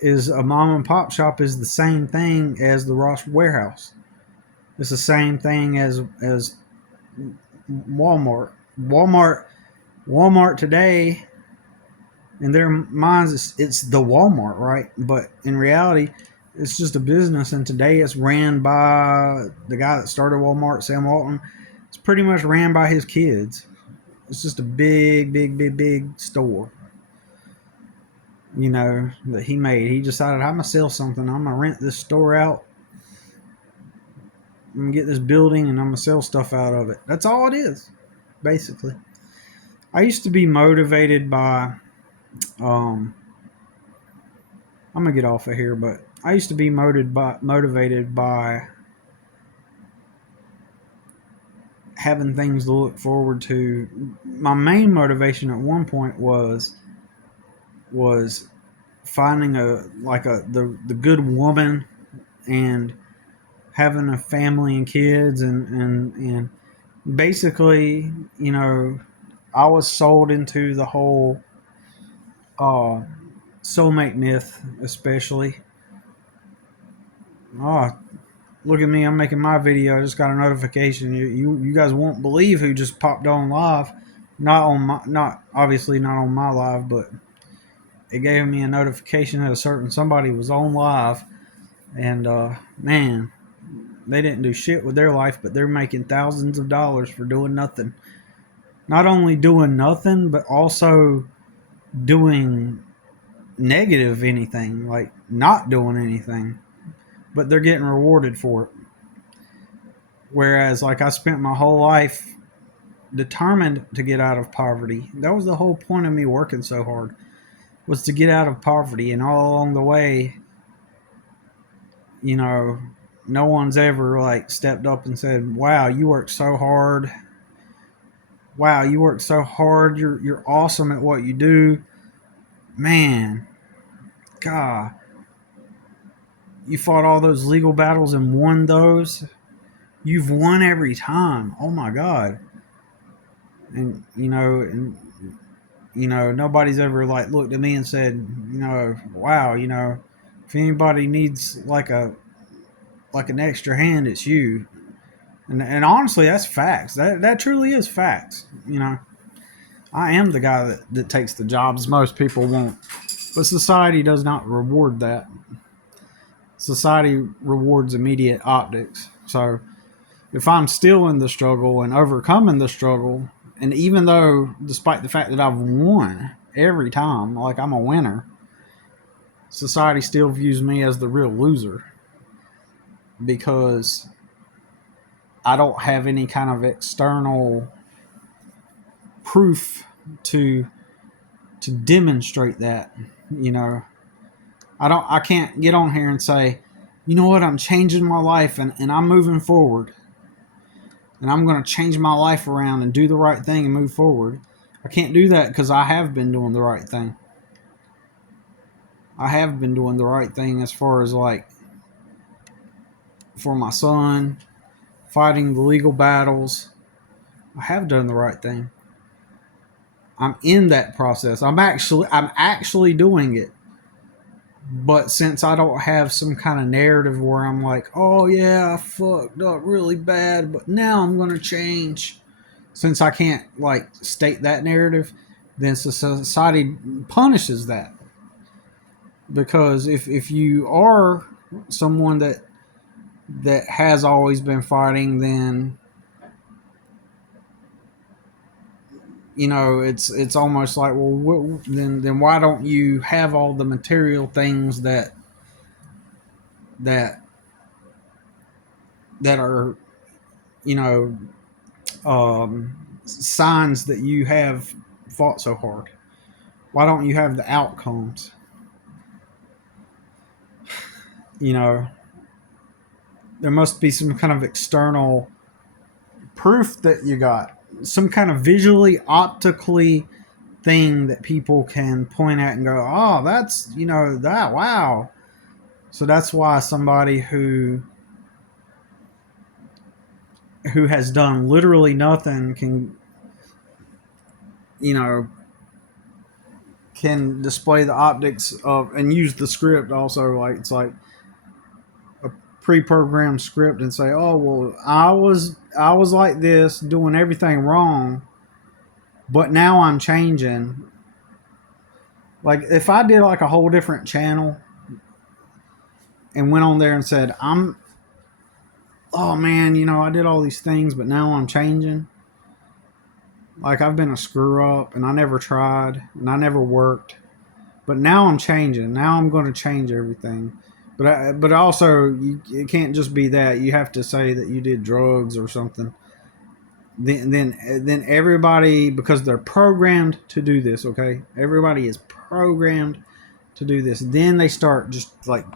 is a mom and pop shop is the same thing as the Ross warehouse. It's the same thing as Walmart. Walmart today, in their minds, it's the Walmart, right? But in reality, it's just a business, and today it's ran by the guy that started Walmart, Sam Walton. It's pretty much ran by his kids. It's just a big store, that he made. He decided, I'm going to sell something. I'm going to rent this store out. I'm going to get this building, and I'm going to sell stuff out of it. That's all it is, basically. I used to be motivated by I'm gonna get off of here, but I used to be motivated by having things to look forward to. My main motivation at one point was finding the good woman and having a family and kids and basically, I was sold into the whole uh, soulmate myth, especially. Oh, look at me! I'm making my video. I just got a notification. You guys won't believe who just popped on live. Not obviously not on my live, but it gave me a notification that a certain somebody was on live, and man, they didn't do shit with their life, but they're making thousands of dollars for doing nothing. Not only doing nothing, but also doing negative anything, like not doing anything, but they're getting rewarded for it. Whereas, like, I spent my whole life determined to get out of poverty. That was the whole point of me working so hard, was to get out of poverty. And all along the way, you know, no one's ever like stepped up and said, "Wow, you worked so hard. Wow, you work so hard. You're awesome at what you do, man. God, you fought all those legal battles and won those. You've won every time. Oh my God." And nobody's ever like looked at me and said, "Wow, if anybody needs like an extra hand, it's you." And honestly, that's facts. That truly is facts. I am the guy that takes the jobs most people won't. But society does not reward that. Society rewards immediate optics. So if I'm still in the struggle and overcoming the struggle, and even though, despite the fact that I've won every time, like I'm a winner, society still views me as the real loser because I don't have any kind of external proof to demonstrate that. I can't get on here and say, "You know what, I'm changing my life and I'm moving forward. And I'm going to change my life around and do the right thing and move forward." I can't do that because I have been doing the right thing. I have been doing the right thing as far as like for my son, fighting the legal battles. I have done the right thing. I'm in that process. I'm actually doing it. But since I don't have some kind of narrative where I'm like, "Oh yeah, I fucked up really bad, but now I'm going to change." Since I can't like state that narrative, then society punishes that. Because if you are someone that has always been fighting, then it's almost like, well, then why don't you have all the material things that are you know signs that you have fought so hard? Why don't you have the outcomes? There must be some kind of external proof that you got, some kind of visually, optically thing that people can point at and go, "Oh, that's, that, wow." So that's why somebody who has done literally nothing you know, can display the optics of and use the script also. Like, it's like a pre-programmed script and say, "Oh, well, I was like this, doing everything wrong, but now I'm changing." Like, if I did like a whole different channel and went on there and said, "Oh man, I did all these things, but now I'm changing. Like, I've been a screw up and I never tried and I never worked, but now I'm changing. Now I'm going to change everything." But also, it can't just be that. You have to say that you did drugs or something. then everybody, because they're programmed to do this. Okay, everybody is programmed to do this. Then they start just like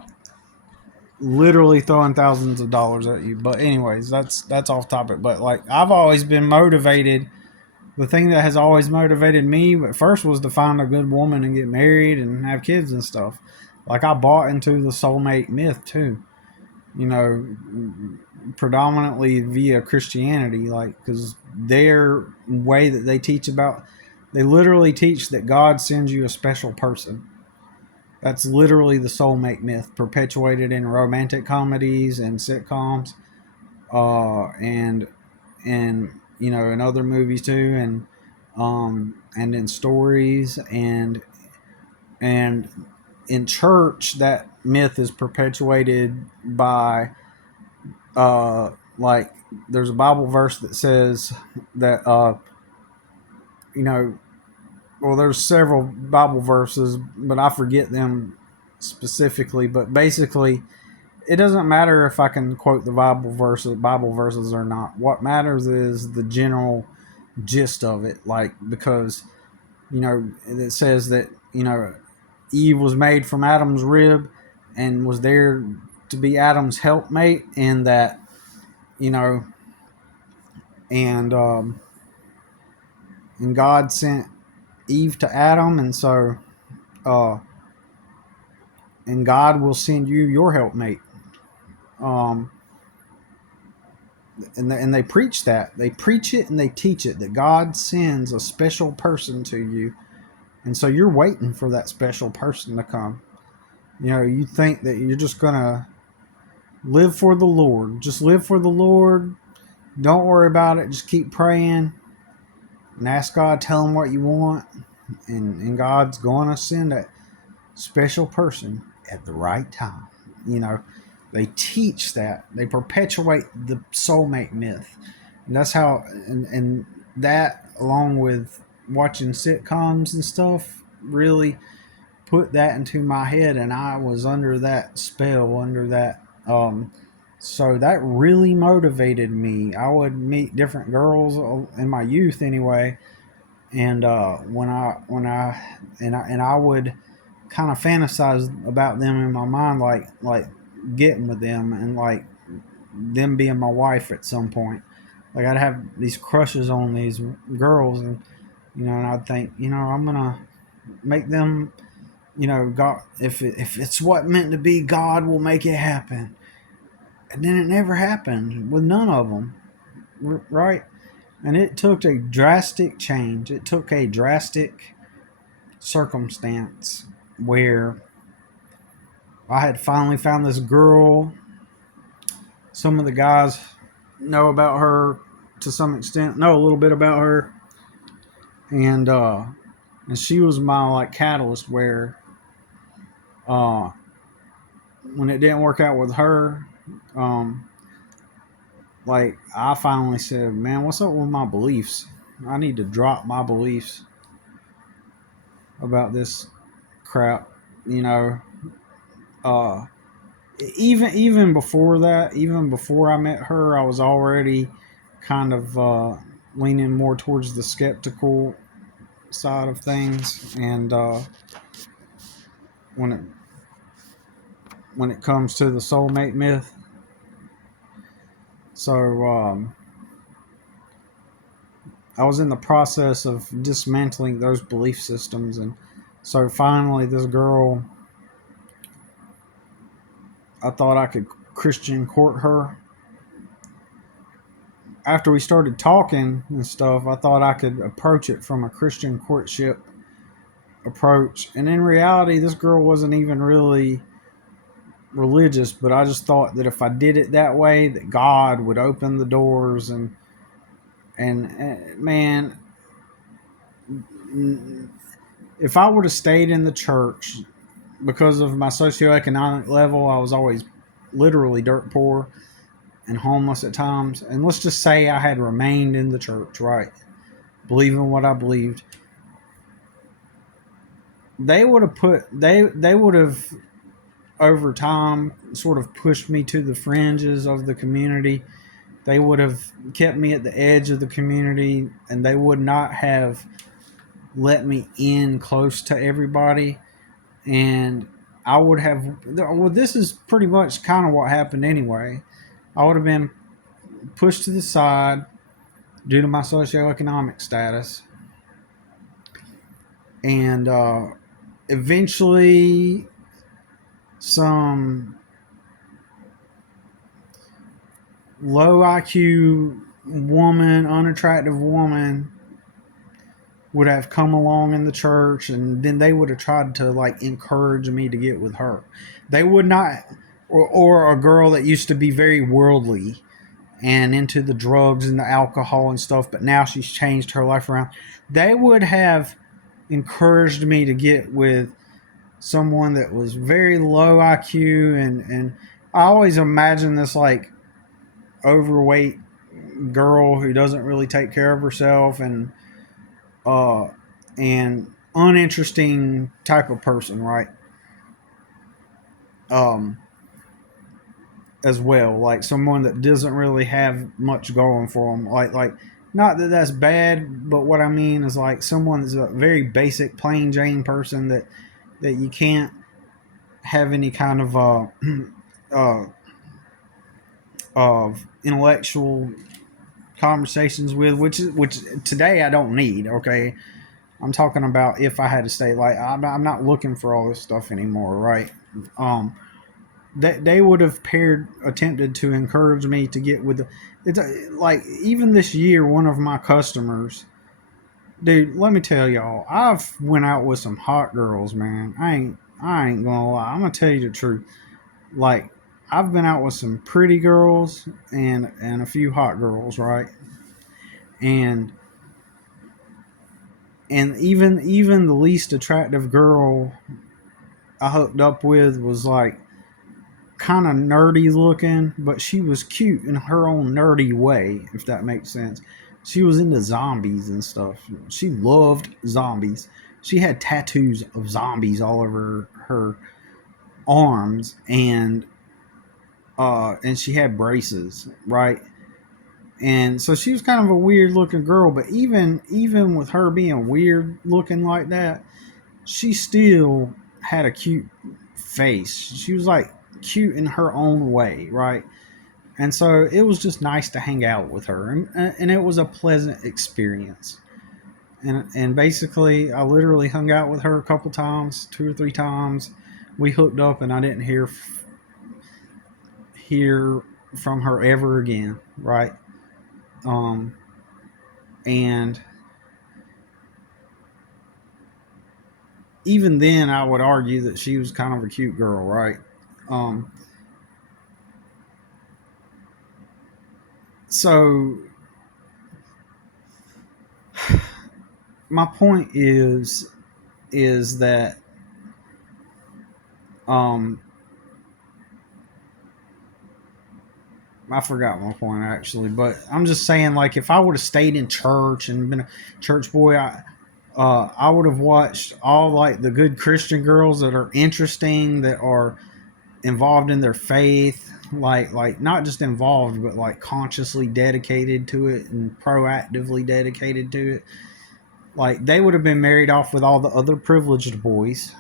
literally throwing thousands of dollars at you. But anyways, that's off topic. But like I've always been motivated. The thing that has always motivated me at first was to find a good woman and get married and have kids and stuff. Like I bought into the soulmate myth too. You know, predominantly via Christianity, like because their way that they teach about, they literally teach that God sends you a special person. That's literally the soulmate myth, perpetuated in romantic comedies and sitcoms, and you know in other movies too, and in stories and in church. That myth is perpetuated by like there's a Bible verse that says that you know well there's several Bible verses, but I forget them specifically. But basically, it doesn't matter if I can quote the Bible verses or not. What matters is the general gist of it. Like because you know it says that you know Eve was made from Adam's rib and was there to be Adam's helpmate, and that you know and and God sent Eve to Adam, and so uh, and God will send you your helpmate. Um, and they preach that. They preach it and they teach it that God sends a special person to you, and so you're waiting for that special person to come. You know, you think that you're just gonna live for the Lord. Just live for the Lord. Don't worry about it. Just keep praying and ask God. Tell Him what you want, and God's going to send that special person at the right time. You know, they teach that. They perpetuate the soulmate myth. And that's how, and that along with watching sitcoms and stuff really put that into my head, and I was under that spell, under that. So that really motivated me. I would meet different girls in my youth anyway, and when I would kind of fantasize about them in my mind, like getting with them and like them being my wife at some point. Like I'd have these crushes on these girls, and you know, and I'd think, you know, I'm gonna make them, you know, God, if it's what meant to be, God will make it happen. And then it never happened with none of them, right? And it took a drastic change. It took a drastic circumstance where I had finally found this girl. Some of the guys know about her to some extent, know a little bit about her, and she was my like catalyst where uh when it didn't work out with her, um like I finally said, man, what's up with my beliefs? I need to drop my beliefs about this crap, you know. uh even before that, even before I met her, I was already kind of leaning more towards the skeptical side of things, and when it when it comes to the soulmate myth. So I was in the process of dismantling those belief systems, and so finally, this girl, I thought I could Christian court her. After we started talking and stuff, I thought I could approach it from a Christian courtship approach. And in reality, this girl wasn't even really religious, but I just thought that if I did it that way, that God would open the doors. And man, if I would have stayed in the church, because of my socioeconomic level, I was always literally dirt poor and homeless at times. And let's just say I had remained in the church, right? Believing what I believed. They would have they would have over time sort of pushed me to the fringes of the community, They would have kept me at the edge of the community, and they would not have let me in close to everybody. And I would have, well, this is pretty much kind of what happened anyway. I would have been pushed to the side due to my socioeconomic status. And eventually, some low IQ woman, unattractive woman, would have come along in the church, and then they would have tried to like encourage me to get with her. They would not, or a girl that used to be very worldly and into the drugs and the alcohol and stuff, but now she's changed her life around. They would have encouraged me to get with someone that was very low IQ, and I always imagine this like overweight girl who doesn't really take care of herself, uh and uninteresting type of person, right? um as well, like someone that doesn't really have much going for them, like not that that's bad, but what I mean is like someone that's a very basic plain Jane person that you can't have any kind of uh of intellectual conversations with, which today I don't need. Okay, I'm talking about if I had to stay. Like I'm not looking for all this stuff anymore, right? Um, they would have attempted to encourage me to get with the. It's like even this year, one of my customers, dude. Let me tell y'all, I've went out with some hot girls, man. I ain't gonna lie. I'm gonna tell you the truth. Like I've been out with some pretty girls and a few hot girls, right? And even the least attractive girl I hooked up with was like kind of nerdy looking, but she was cute in her own nerdy way, if that makes sense. She was into zombies and stuff. She loved zombies. She had tattoos of zombies all over her arms, and she had braces, right? And so she was kind of a weird looking girl, but even with her being weird looking like that, she still had a cute face. She was like cute in her own way, right? And so it was just nice to hang out with her, and it was a pleasant experience. And basically, I literally hung out with her a couple times, 2 or 3 times. We hooked up, and I didn't hear from her ever again, right? Um, and even then, I would argue that she was kind of a cute girl, right? Um, so my point is that um, I forgot my point actually, but I'm just saying, like, if I would have stayed in church and been a church boy, I would have watched all like the good Christian girls that are interesting, that are involved in their faith, like not just involved, but like consciously dedicated to it and proactively dedicated to it. Like they would have been married off with all the other privileged boys,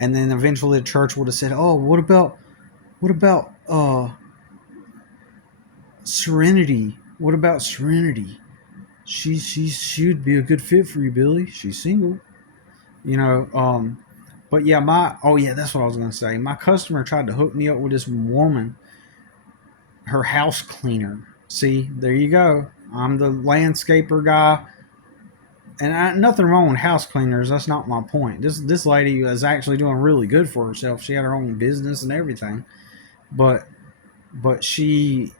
and then eventually the church would have said, "Oh, what about Serenity? What about Serenity? She would be a good fit for you, Billy. She's single, you know." But yeah, that's what I was gonna say. My customer tried to hook me up with this woman, her house cleaner. See, there you go. I'm the landscaper guy, and nothing wrong with house cleaners. That's not my point. This lady is actually doing really good for herself. She had her own business and everything, but but she,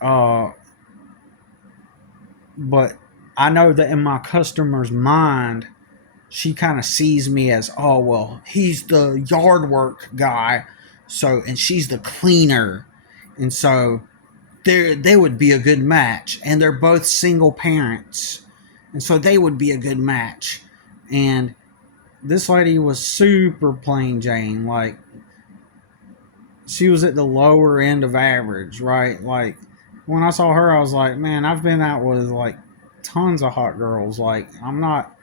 uh, but I know that in my customer's mind, she kind of sees me as, oh well, he's the yard work guy, so, and she's the cleaner, and so they would be a good match, and they're both single parents, and so they would be a good match. And this lady was super plain Jane, like she was at the lower end of average, right? Like when I saw her, I was like, man, I've been out with like tons of hot girls. Like, I'm not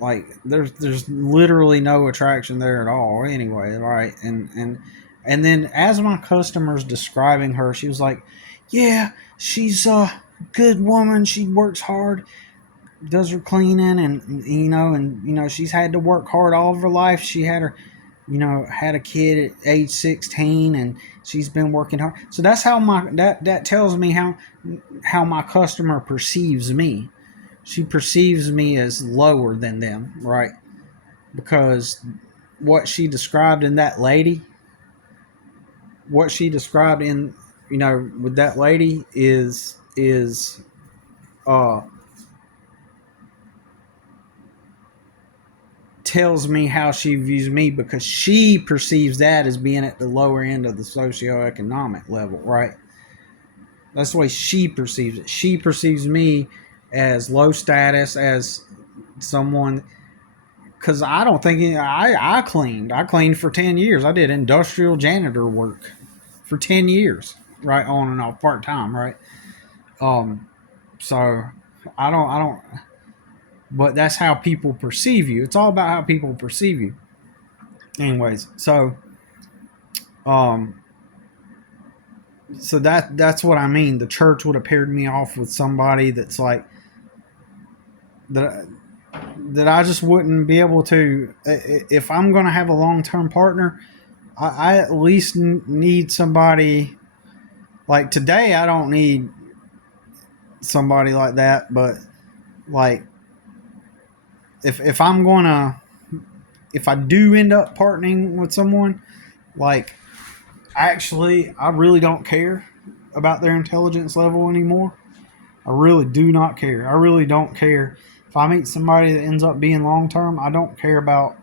like there's literally no attraction there at all. Anyway, right? And then as my customer's describing her, she was like, yeah, she's a good woman. She works hard, does her cleaning, and she's had to work hard all of her life. She had her had a kid at age 16, and she's been working hard. So that's how that tells me how my customer perceives me. She perceives me as lower than them, right? Because what she described in that lady, what she described in with that lady is uh tells me how she views me, because she perceives that as being at the lower end of the socioeconomic level, right? That's the way she perceives it. She perceives me as low status, as someone, because I don't think I cleaned. I cleaned for 10 years. I did industrial janitor work for 10 years, right, on and off, part time, right? Um, so I don't. But that's how people perceive you. It's all about how people perceive you. Anyways, um, so that's what I mean. The church would have paired me off with somebody that's like that that I just wouldn't be able to. If I'm going to have a long term partner, I at least need somebody like today. I don't need somebody like that, but like if I'm going to, if I do end up partnering with someone, like actually I really don't care about their intelligence level anymore. I really do not care. I really don't care. If I meet somebody that ends up being long term, I don't care about,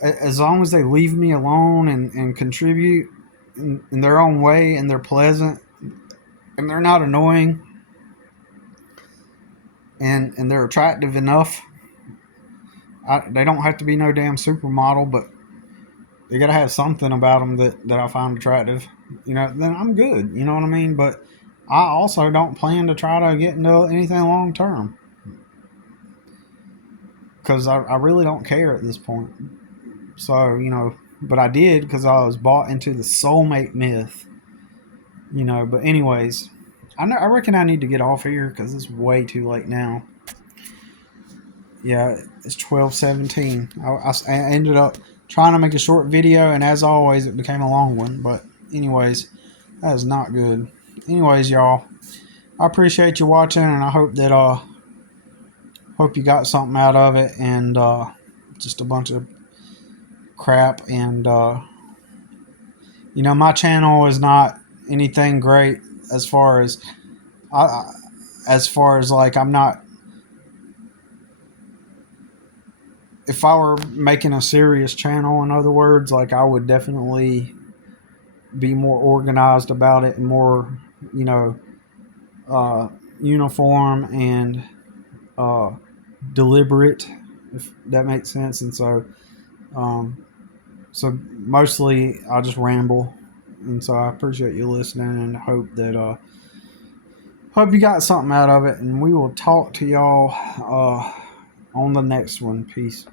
as long as they leave me alone and contribute in their own way, and they're pleasant and they're not annoying, and they're attractive enough. They don't have to be no damn supermodel, but they got to have something about them that I find attractive. Then I'm good. You know what I mean? But I also don't plan to try to get into anything long term, because I really don't care at this point. So, but I did because I was bought into the soulmate myth, But, anyways, I reckon I need to get off here because it's way too late now. Yeah, it's 12:17. I ended up trying to make a short video, and as always, it became a long one. But, anyways, that is not good. Anyways, y'all, I appreciate you watching, and I hope you got something out of it, and just a bunch of crap. And my channel is not anything great as far as like, I'm not. If I were making a serious channel, in other words, like, I would definitely be more organized about it and more, uniform and deliberate, if that makes sense. And so mostly I just ramble, and so I appreciate you listening, and hope you got something out of it, and we will talk to y'all on the next one. Peace.